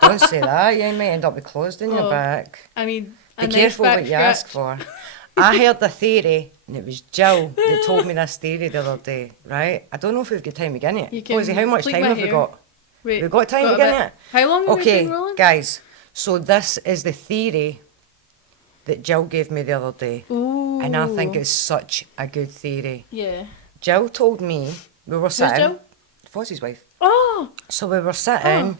Don't say that. You might end up with closed in your Oh, back. I mean, Be a nice careful back what you ask scratch. for. I heard a theory, and it was Jill that told me this theory the other day, right? I don't know if we've got time to get in it. You can Rosie, how much pleat time my have we hair. got? Wait, We've got time to a get in bit. it? How long have we Okay, been rolling? guys, so this is the theory that Jill gave me the other day. Ooh. And I think it's such a good theory. Yeah. Jill told me, we were Who's sitting, Jill? Fozzie's wife. Oh. So we were sitting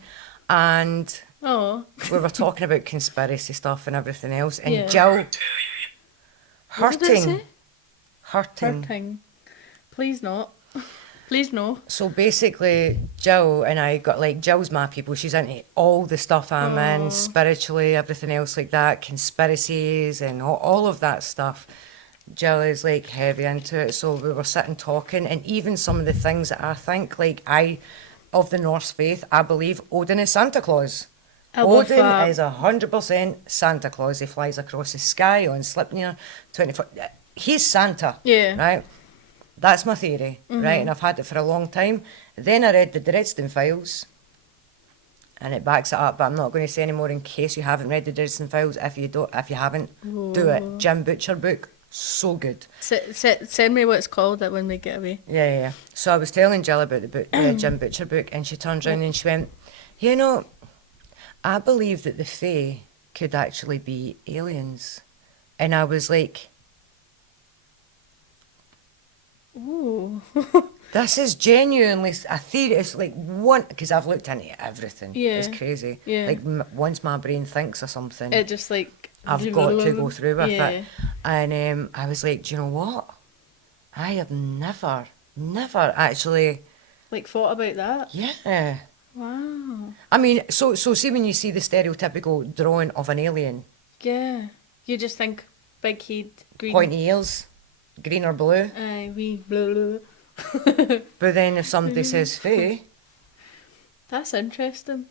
and Oh. we were talking about conspiracy stuff and everything else. And Yeah. Jill, What did it say? hurting. Hurting. Please not. Please no. So basically, Jill and I got like, Jill's my people. She's into all the stuff I'm Oh. in, spiritually, everything else like that, conspiracies and all of that stuff. Jill is like heavy into it. So we were sitting talking, and even some of the things that I think, like of the Norse faith, I believe Odin is Santa Claus. I love Odin that. is 100% Santa Claus. He flies across the sky on Sleipnir 24. He's Santa. Yeah. Right? That's my theory, Mm-hmm. right? And I've had it for a long time. Then I read the Dresden Files, and it backs it up. But I'm not going to say any more in case you haven't read the Dresden Files. If you haven't, do it. Jim Butcher book, so good. Send me what it's called that when we get away. Yeah. So I was telling Jill about the book, Jim Butcher book, and she turned around and she went, you know, I believe that the Fae could actually be aliens. And I was like, Ooh. this is genuinely a theory. It's like one, because I've looked into everything. Yeah. It's crazy. Yeah. Like once my brain thinks of something, It just like. I've got to go through with yeah. it. And I was like, do you know what? I have never actually, Like thought about that. yeah. Wow. I mean, so see when you see the stereotypical drawing of an alien, Yeah. You just think big head, green. pointy ears, green or blue. Aye, wee blah blah. But then if somebody says Fae, That's interesting.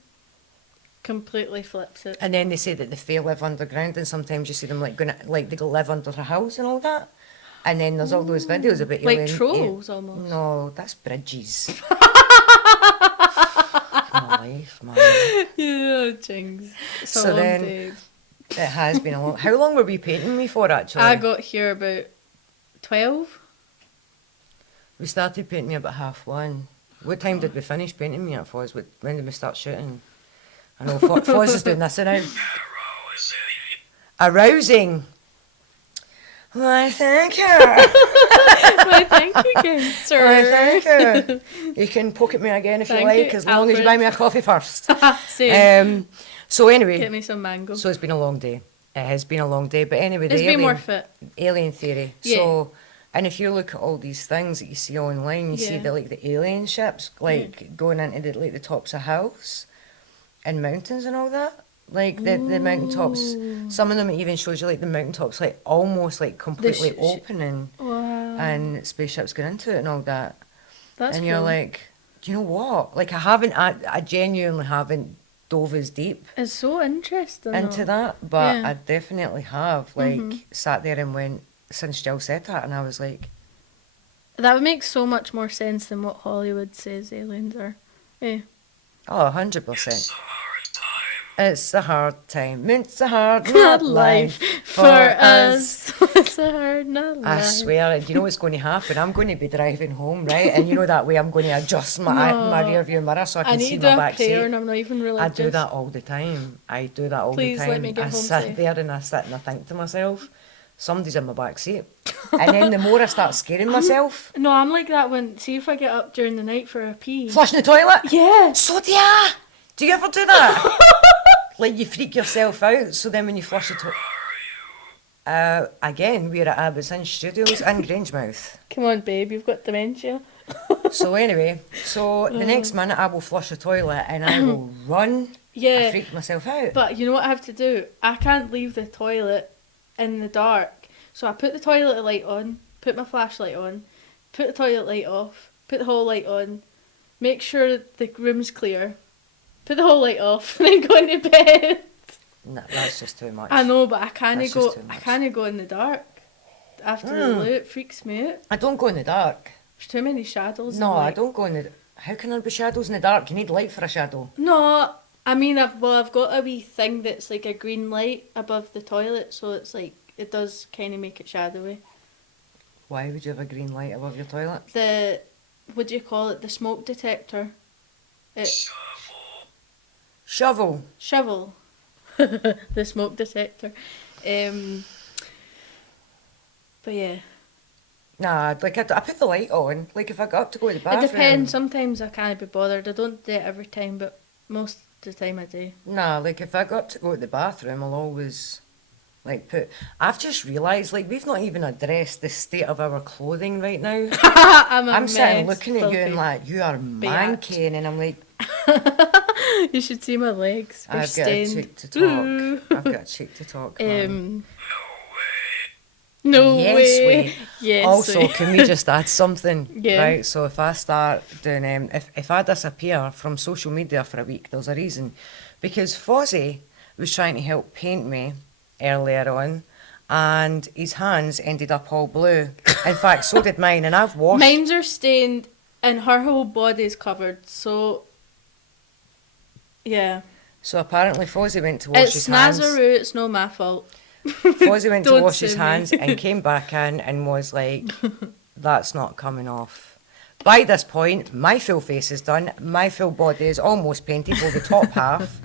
Completely flips it. and then they say that the Fae live underground, and sometimes you see them like going like they go live under a house and all that. And then there's all those videos about Like alien. trolls almost. No, that's bridges. my life, man. Yeah, jinx. It's a So long then- day. It has been a long... How long were we painting me for, actually? I got here about 12. We started painting me about 1:30. What time did we finish painting me at, Foz? When did we start shooting? I know, Foz is doing this now. Arousing. Why, thank you. Why, thank you again, sir. Why, thank you. You can poke at me again if you Thank like, you, as long as you Alfred. buy me a coffee first. Same. So anyway, Get me some mango. so it's been a long day. It has been a long day, but anyway, It's the been alien, worth it. alien theory. Yeah. So, and if you look at all these things that you see online, you see Yeah. the alien ships like going into the tops of hills and mountains and all that. Like the mountaintops, some of them even shows you like the mountaintops like almost like completely opening Wow. and spaceships going into it and all that. That's and cool. you're like, do you know what? Like I genuinely haven't dove as deep It's so interesting. into though. that, but Yeah. I definitely have sat there and went, since Jill said that, and I was like, That would make so much more sense than what Hollywood says aliens are. Yeah. oh, 100%. It's a hard time. It's a hard Not not life for us. It's a hard not I life. swear, and you know what's going to happen? I'm going to be driving home, right? And you know that way I'm going to adjust my rear view mirror so I I can need see to my do a back prayer seat. and I'm not even I religious. do that all the time. I do that all Please the time. let me get I home sit safe. there and I sit and I think to myself, somebody's in my back seat. And then the more I start scaring myself, No, I'm like that when, see if I get up during the night for a pee. flushing the toilet. Yeah. So do ya? Do you ever do that? Like you freak yourself out, so then when you flush the toilet... again, we're at Abbott's Studios in Grangemouth. Come on, babe, you've got dementia. So anyway, the next minute I will flush the toilet and I will run. I Yeah. freak myself out. But you know what I have to do? I can't leave the toilet in the dark. So I put the toilet light on, put my flashlight on, put the toilet light off, put the whole light on, make sure the room's clear, put the whole light off, then go into bed. Nah, that's just too much. I know, but I can't That's go. just too I much. can't go in the dark. After the loo, it freaks me out. I don't go in the dark. There's too many shadows. No, and, I like- don't go in the... How can there be shadows in the dark? You need light for a shadow. No, I mean I've got a wee thing that's like a green light above the toilet, so it's like it does kind of make it shadowy. Why would you have a green light above your toilet? The what do you call it? The smoke detector. Shovel. Shovel. The smoke detector. But yeah, Nah, like I put the light on. Like if I got up to go to the bathroom... it depends. Sometimes I can't be bothered. I don't do it every time, but most of the time I do. Nah, like if I got up to go to the bathroom, I'll always like put... I've just realised, like, we've not even addressed the state of our clothing right now. I'm sitting looking at you and like, you are manking, and I'm like, You should see my legs. They're I've got a stained. cheek to talk. I've got a cheek to talk, man. No Yes way. way. Yes Also, way. can we just add something? Yeah. Right, so if I start doing, if I disappear from social media for a week, there's a reason. Because Fozzie was trying to help paint me earlier on, and his hands ended up all blue. In fact, so did mine, and I've washed... Mine's are stained and her whole body's covered, so yeah. So apparently Fozzie went to wash It's his hands. Snazaroo, it's no my fault. Fozzie went to Don't wash his sue me. hands and came back in and was like, that's not coming off. By this point, my full face is done. My full body is almost painted, well, the top half.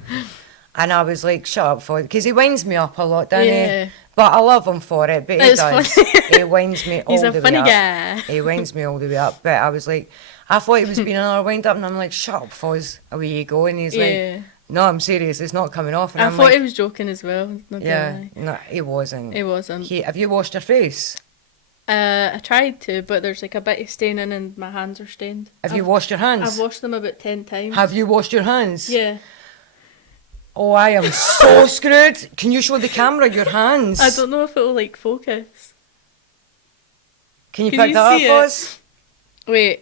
And I was like, shut up, Fozzie. Because he winds me up a lot, doesn't Yeah. he? But I love him for it, but he It's does. funny. He winds me all He's the a way funny up. guy. He winds me all the way up. But I was like, I thought he was being another wind up, and I'm like, shut up, Foz. Away you go. And he's Yeah. like, no, I'm serious, it's not coming off. And I I'm thought like, he was joking as well. Not gonna yeah, lie. no, he wasn't. He wasn't. Have you washed your face? I tried to, but there's like a bit of staining and my hands are stained. Have you washed your hands? I've washed them about 10 times. Have you washed your hands? Yeah. Oh, I am so screwed. Can you show the camera your hands? I don't know if it'll like focus. Can you Can pick you that up see for it? us? Wait,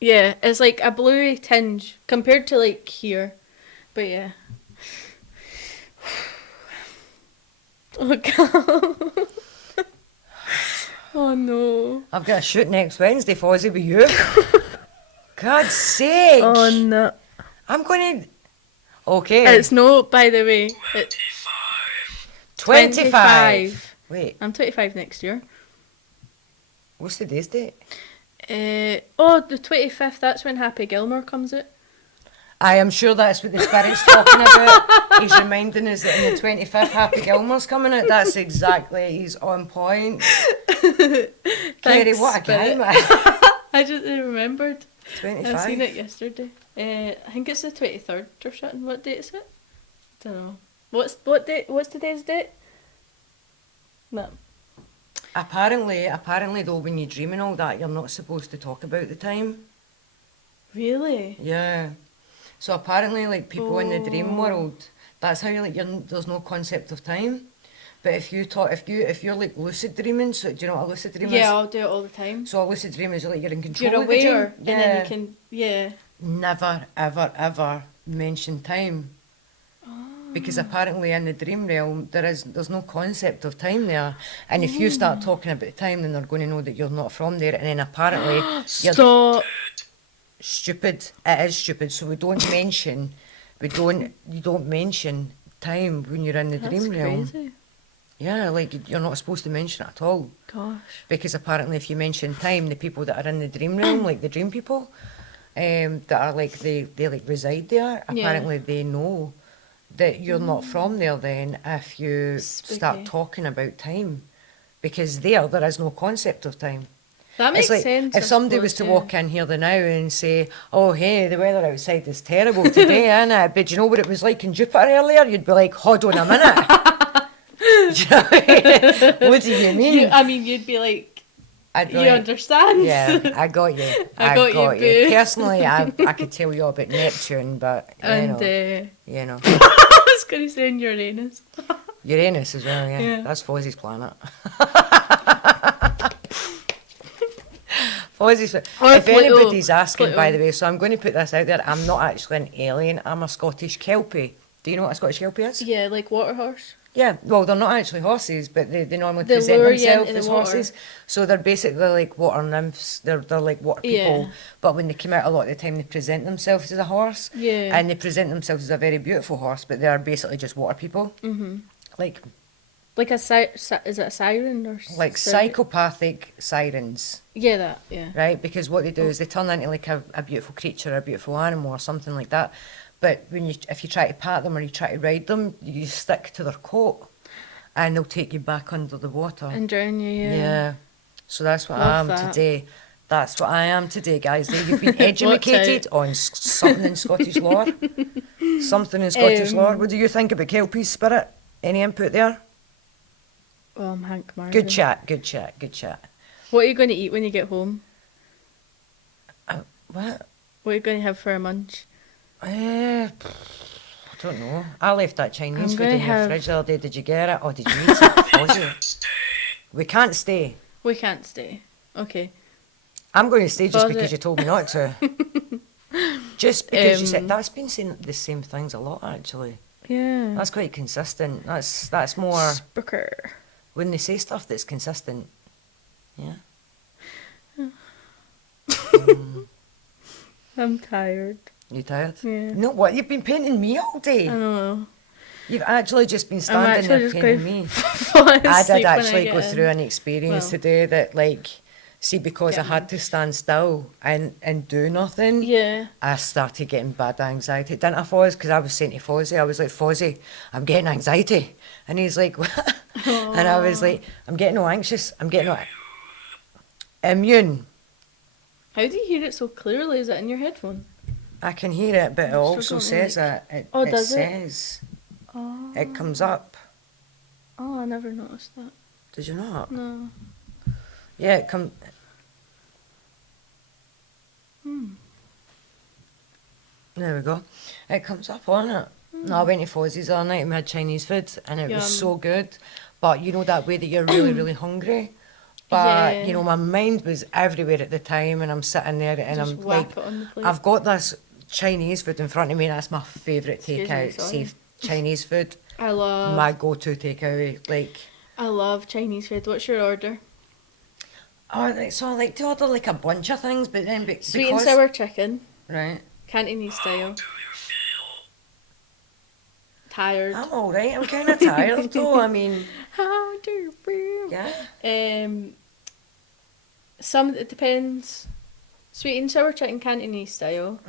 yeah, it's like a bluey tinge compared to like here. But yeah. Oh god. Oh no. I've got a shoot next Wednesday, Fozzie, with you. God's sake. Oh no. I'm going to... Okay. It's no, by the way. It's 25. Wait, I'm 25 next year. what's today's date? The 25th, that's when Happy Gilmore comes out. I am sure that's what the Spirit's talking about. He's reminding us that in the 25th, Happy Gilmore's coming out. That's exactly, he's on point. Keri, Thanks, what a guy, Spirit. man. I just remembered. 25. I seen it yesterday. I think it's the 23rd or something. What date is it? Don't know. What date? What's today's date? No. Apparently though, when you dream and all that, you're not supposed to talk about the time. Really? Yeah. So apparently, like, people in the dream Oh. world, that's how there's no concept of time. But if you're like lucid dreaming, so do you know what a lucid dream is? Yeah, I'll do it all the time. So a lucid dream is like you're in control You're of the dream. aware, and then you can, yeah. Never, ever, ever mention time. Because apparently in the dream realm there's no concept of time there. And if you start talking about time, then they're going to know that you're not from there. And then apparently you're Stop. stupid. It is stupid. So you don't mention time when you're in the That's dream realm. crazy. Yeah, like you're not supposed to mention it at all. Gosh. Because apparently if you mention time, the people that are in the dream realm, like the dream people, that are like they like reside there, apparently they know that you're not from there then if you start Spooky. talking about time. Because there is no concept of time. That makes It's like sense. if I somebody was to suppose, yeah. walk in here the now and say, oh hey, the weather outside is terrible today, innit? But do you know what it was like in Jupiter earlier? You'd be like, hold on a minute. Do you know what I mean? What do you mean? You'd be like, I'd be you like, understand? yeah, I got you. I got you, boo. Personally, I could tell you all about Neptune, but And you know, I was going to say in Uranus. Uranus as well. Yeah, Yeah. that's Fozzie's planet. Fozzie's. Or If Pluto. anybody's asking, by Pluto. the way, so I'm going to put this out there. I'm not actually an alien. I'm a Scottish Kelpie. Do you know what a Scottish Kelpie is? Yeah, like water horse. Yeah, well, they're not actually horses, but they normally They present lure you themselves into as the water. horses. So they're basically like water nymphs. They're like water people. Yeah. But when they come out, a lot of the time they present themselves as a horse. Yeah. And they present themselves as a very beautiful horse, but they are basically just water people. Mm-hmm. Like Like a is it a siren or psychopathic sirens, Yeah, that. Yeah. right? Because what they do is they turn into like a beautiful creature, a beautiful animal or something like that. But if you try to pat them or you try to ride them, you stick to their coat. And they'll take you back under the water. And drown you. Yeah. Yeah. So that's what I Love am that. today. That's what I am today, guys. You've been educated on something in Scottish lore. Something in Scottish lore. What do you think about Kelpie's spirit? Any input there? Oh, I'm Hank Marvin. Good chat, good chat, good chat. What are you going to eat when you get home? What? What are you going to have for a munch? I don't know. I left that Chinese I'm food gonna in your have- fridge the other day. Did you get it? Or did you eat it? Fozzie? We can't stay. We can't stay. Okay. I'm going to stay just Fozzie. because you told me not to. Just because you said Um, that's been saying the same things a lot actually. Yeah. That's quite consistent. That's more Spooker. when they say stuff that's consistent. Yeah. I'm tired. You tired? Yeah. No, what? You've been painting me all day. I know. You've actually just been I'm standing actually there just painting going me. fall asleep I did when actually get go in. through an experience Well, today that, like, see, because I Get had to stand still and do nothing, Yeah. I started getting bad anxiety. Didn't I, Foz? Because I was saying to Fozzie, I was like, Fozzie, I'm getting anxiety. And he's like, what? And I was like, I'm getting all anxious. I'm getting all immune. How do you hear it so clearly? Is it in your headphone? I can hear it, but it also don't says like- it. Oh, It does it? says, Oh. it comes up. Oh, I never noticed that. Did you not? No. Yeah, it comes. There we go. It comes up on it. No, I went to Fozzie's the other night and we had Chinese food and it was Yum. so good. But you know that way that you're really, really hungry. But, Yeah. you know, my mind was everywhere at the time and I'm sitting there and Just I'm whack like, it on the plate. I've got this Chinese food in front of me and that's my favourite Excuse me, takeout. sorry. Safe Chinese food. I love My go-to takeaway. Like, Chinese food. What's your order? So I like to order like a bunch of things, but then Sweet and sour chicken, Right. Cantonese style. Tired. I'm all right. I'm kind of tired though. I mean, How do you feel? yeah. It depends. Sweet and sour chicken, Cantonese style.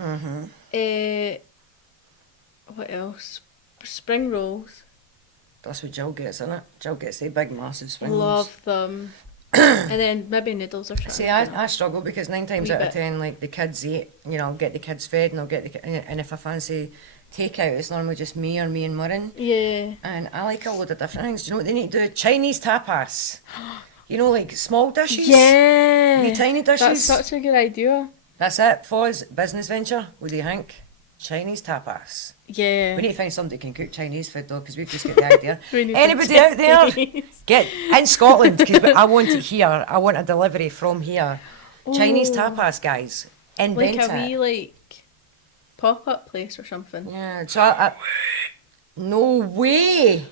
What else? Spring rolls. That's what Jill gets, isn't it? Jill gets the big, massive spring rolls. Love them. And then maybe noodles or something. See, I struggle because 9 times Wee out of bit. 10, like the kids eat, you know, I'll get the kids fed and I'll get and if I fancy takeout, it's normally just me or me and Murren. Yeah. And I like a load of different things. Do you know what they need to do? Chinese tapas. You know, like small dishes. Yeah. Wee tiny dishes. That's such a good idea. That's it. Foz, business venture. What do you think? Chinese tapas. Yeah. We need to find somebody who can cook Chinese food though, because we've just got the idea. We need Anybody to out there? Chinese. Get in Scotland, because I want it here. I want a delivery from here. Chinese Ooh. tapas, guys. Invent Like a it. wee like pop-up place or something. Yeah, so no way.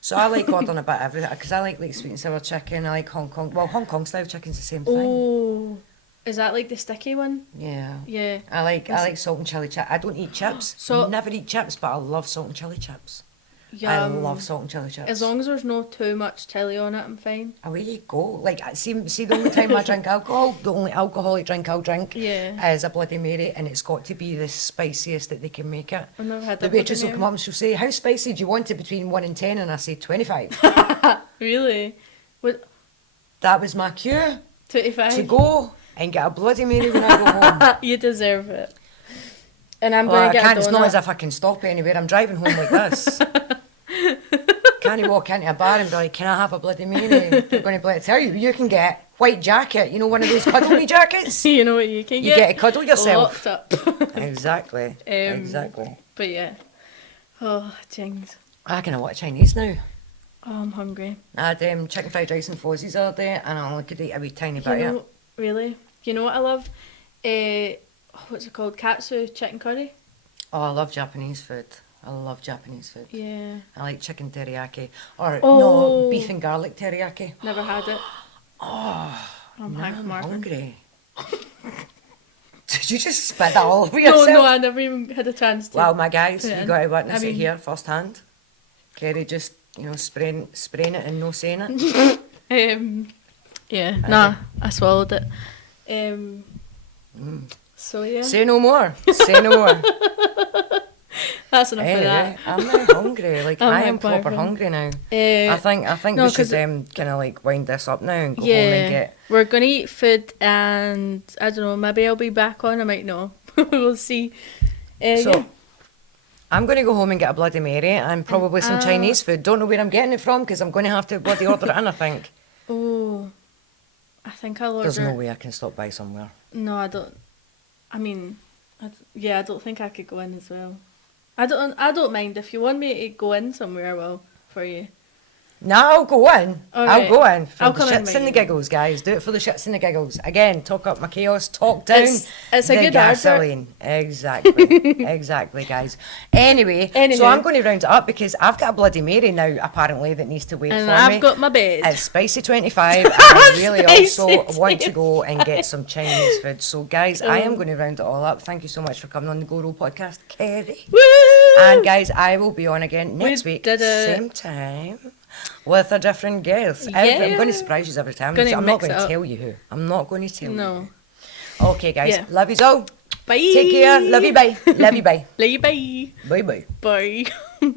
So I like ordering a bit of everything, because I like sweet and sour chicken. I like Hong Kong. Well, Hong Kong style chicken's the same thing. Oh, is that like the sticky one? Yeah. Yeah. I like salt and chili chips. I don't eat chips. So- Never eat chips, but I love salt and chili chips. I Yum. love salt and chili chips. As long as there's no too much chili on it, I'm fine. Away you go. Like, see the only time I drink alcohol, the only alcoholic drink I'll drink Yeah. is a Bloody Mary, and it's got to be the spiciest that they can make it. I've never had The that. waitress will come up and she'll say, how spicy do you want it, between 1 and 10? And I say 25. Really? What? That was my cue 25? to go and get a Bloody Mary when I go home. You deserve it. And I'm Well, going I to get can't, a it's not donut. as if I can stop anywhere. I'm driving home like this. Can't you walk into a bar and be like, can I have a Bloody Mary? They're going to be like, tell you, you can get white jacket. You know, one of those cuddly jackets? You know what you can You get to cuddle yourself. Locked up. Exactly. Exactly. But yeah. Oh, jings. I can watch Chinese now. Oh, I'm hungry. I had chicken fried rice and fuzzies the other day, and I only could eat a wee tiny You bit of know, it. really? You know what I love? What's it called? Katsu chicken curry? Oh, I love Japanese food. I love Japanese food. Yeah. I like chicken teriyaki. Or, Oh. no, beef and garlic teriyaki. Never had it. Oh, I'm now I'm hungry. hungry. Did you just spit that all over No, yourself? I never even had a chance to. Well, my guys, Yeah. you got to witness I mean- it here firsthand. Keri just, spraying it and no saying it. Yeah. I Nah, I swallowed it. So yeah. Say no more. Say no more. That's enough of Anyway, that. I'm now hungry. Like, I'm I am hungry. proper hungry now. Uh, I think no, we should 'cause- kind of like wind this up now and go home yeah, and get. we're gonna eat food, and I don't know. Maybe I'll be back on. I might not. We'll see. So, Yeah. I'm going to go home and get a Bloody Mary and probably some Chinese food. Don't know where I'm getting it from, because I'm going to have to bloody order it in, I think. Oh, I think I'll order. There's no way I can stop by somewhere. No, I don't. I mean, I don't think I could go in as well. I don't mind if you want me to go in somewhere. Well, for you. No, I'll go in. I'll Alright. go in for I'll the come in shits with and the you. giggles, guys. Do it for the shits and the giggles. Again, talk up my chaos, talk down It's a the good gasoline. Exactly. Exactly, guys. Anyway, so Anywho. I'm going to round it up because I've got a Bloody Mary now, apparently, that needs to wait And for I've me. got my bed. It's spicy 25, and I really also Spicy want to go and get some Chinese food. So, guys, I Oh. am going to round it all up. Thank you so much for coming on the GoRo podcast, Keri. Woo! And, guys, I will be on again next We week, did it. same time, with a different guest. I'm Yeah. going to surprise you every time. Gonna I'm not mix going it to up. tell you who. I'm not going to tell No. you. Okay, guys. Yeah. Love you all. Bye. Take care. Love you. Bye. Love you. Bye. Love you. Bye. Bye. Bye. Bye.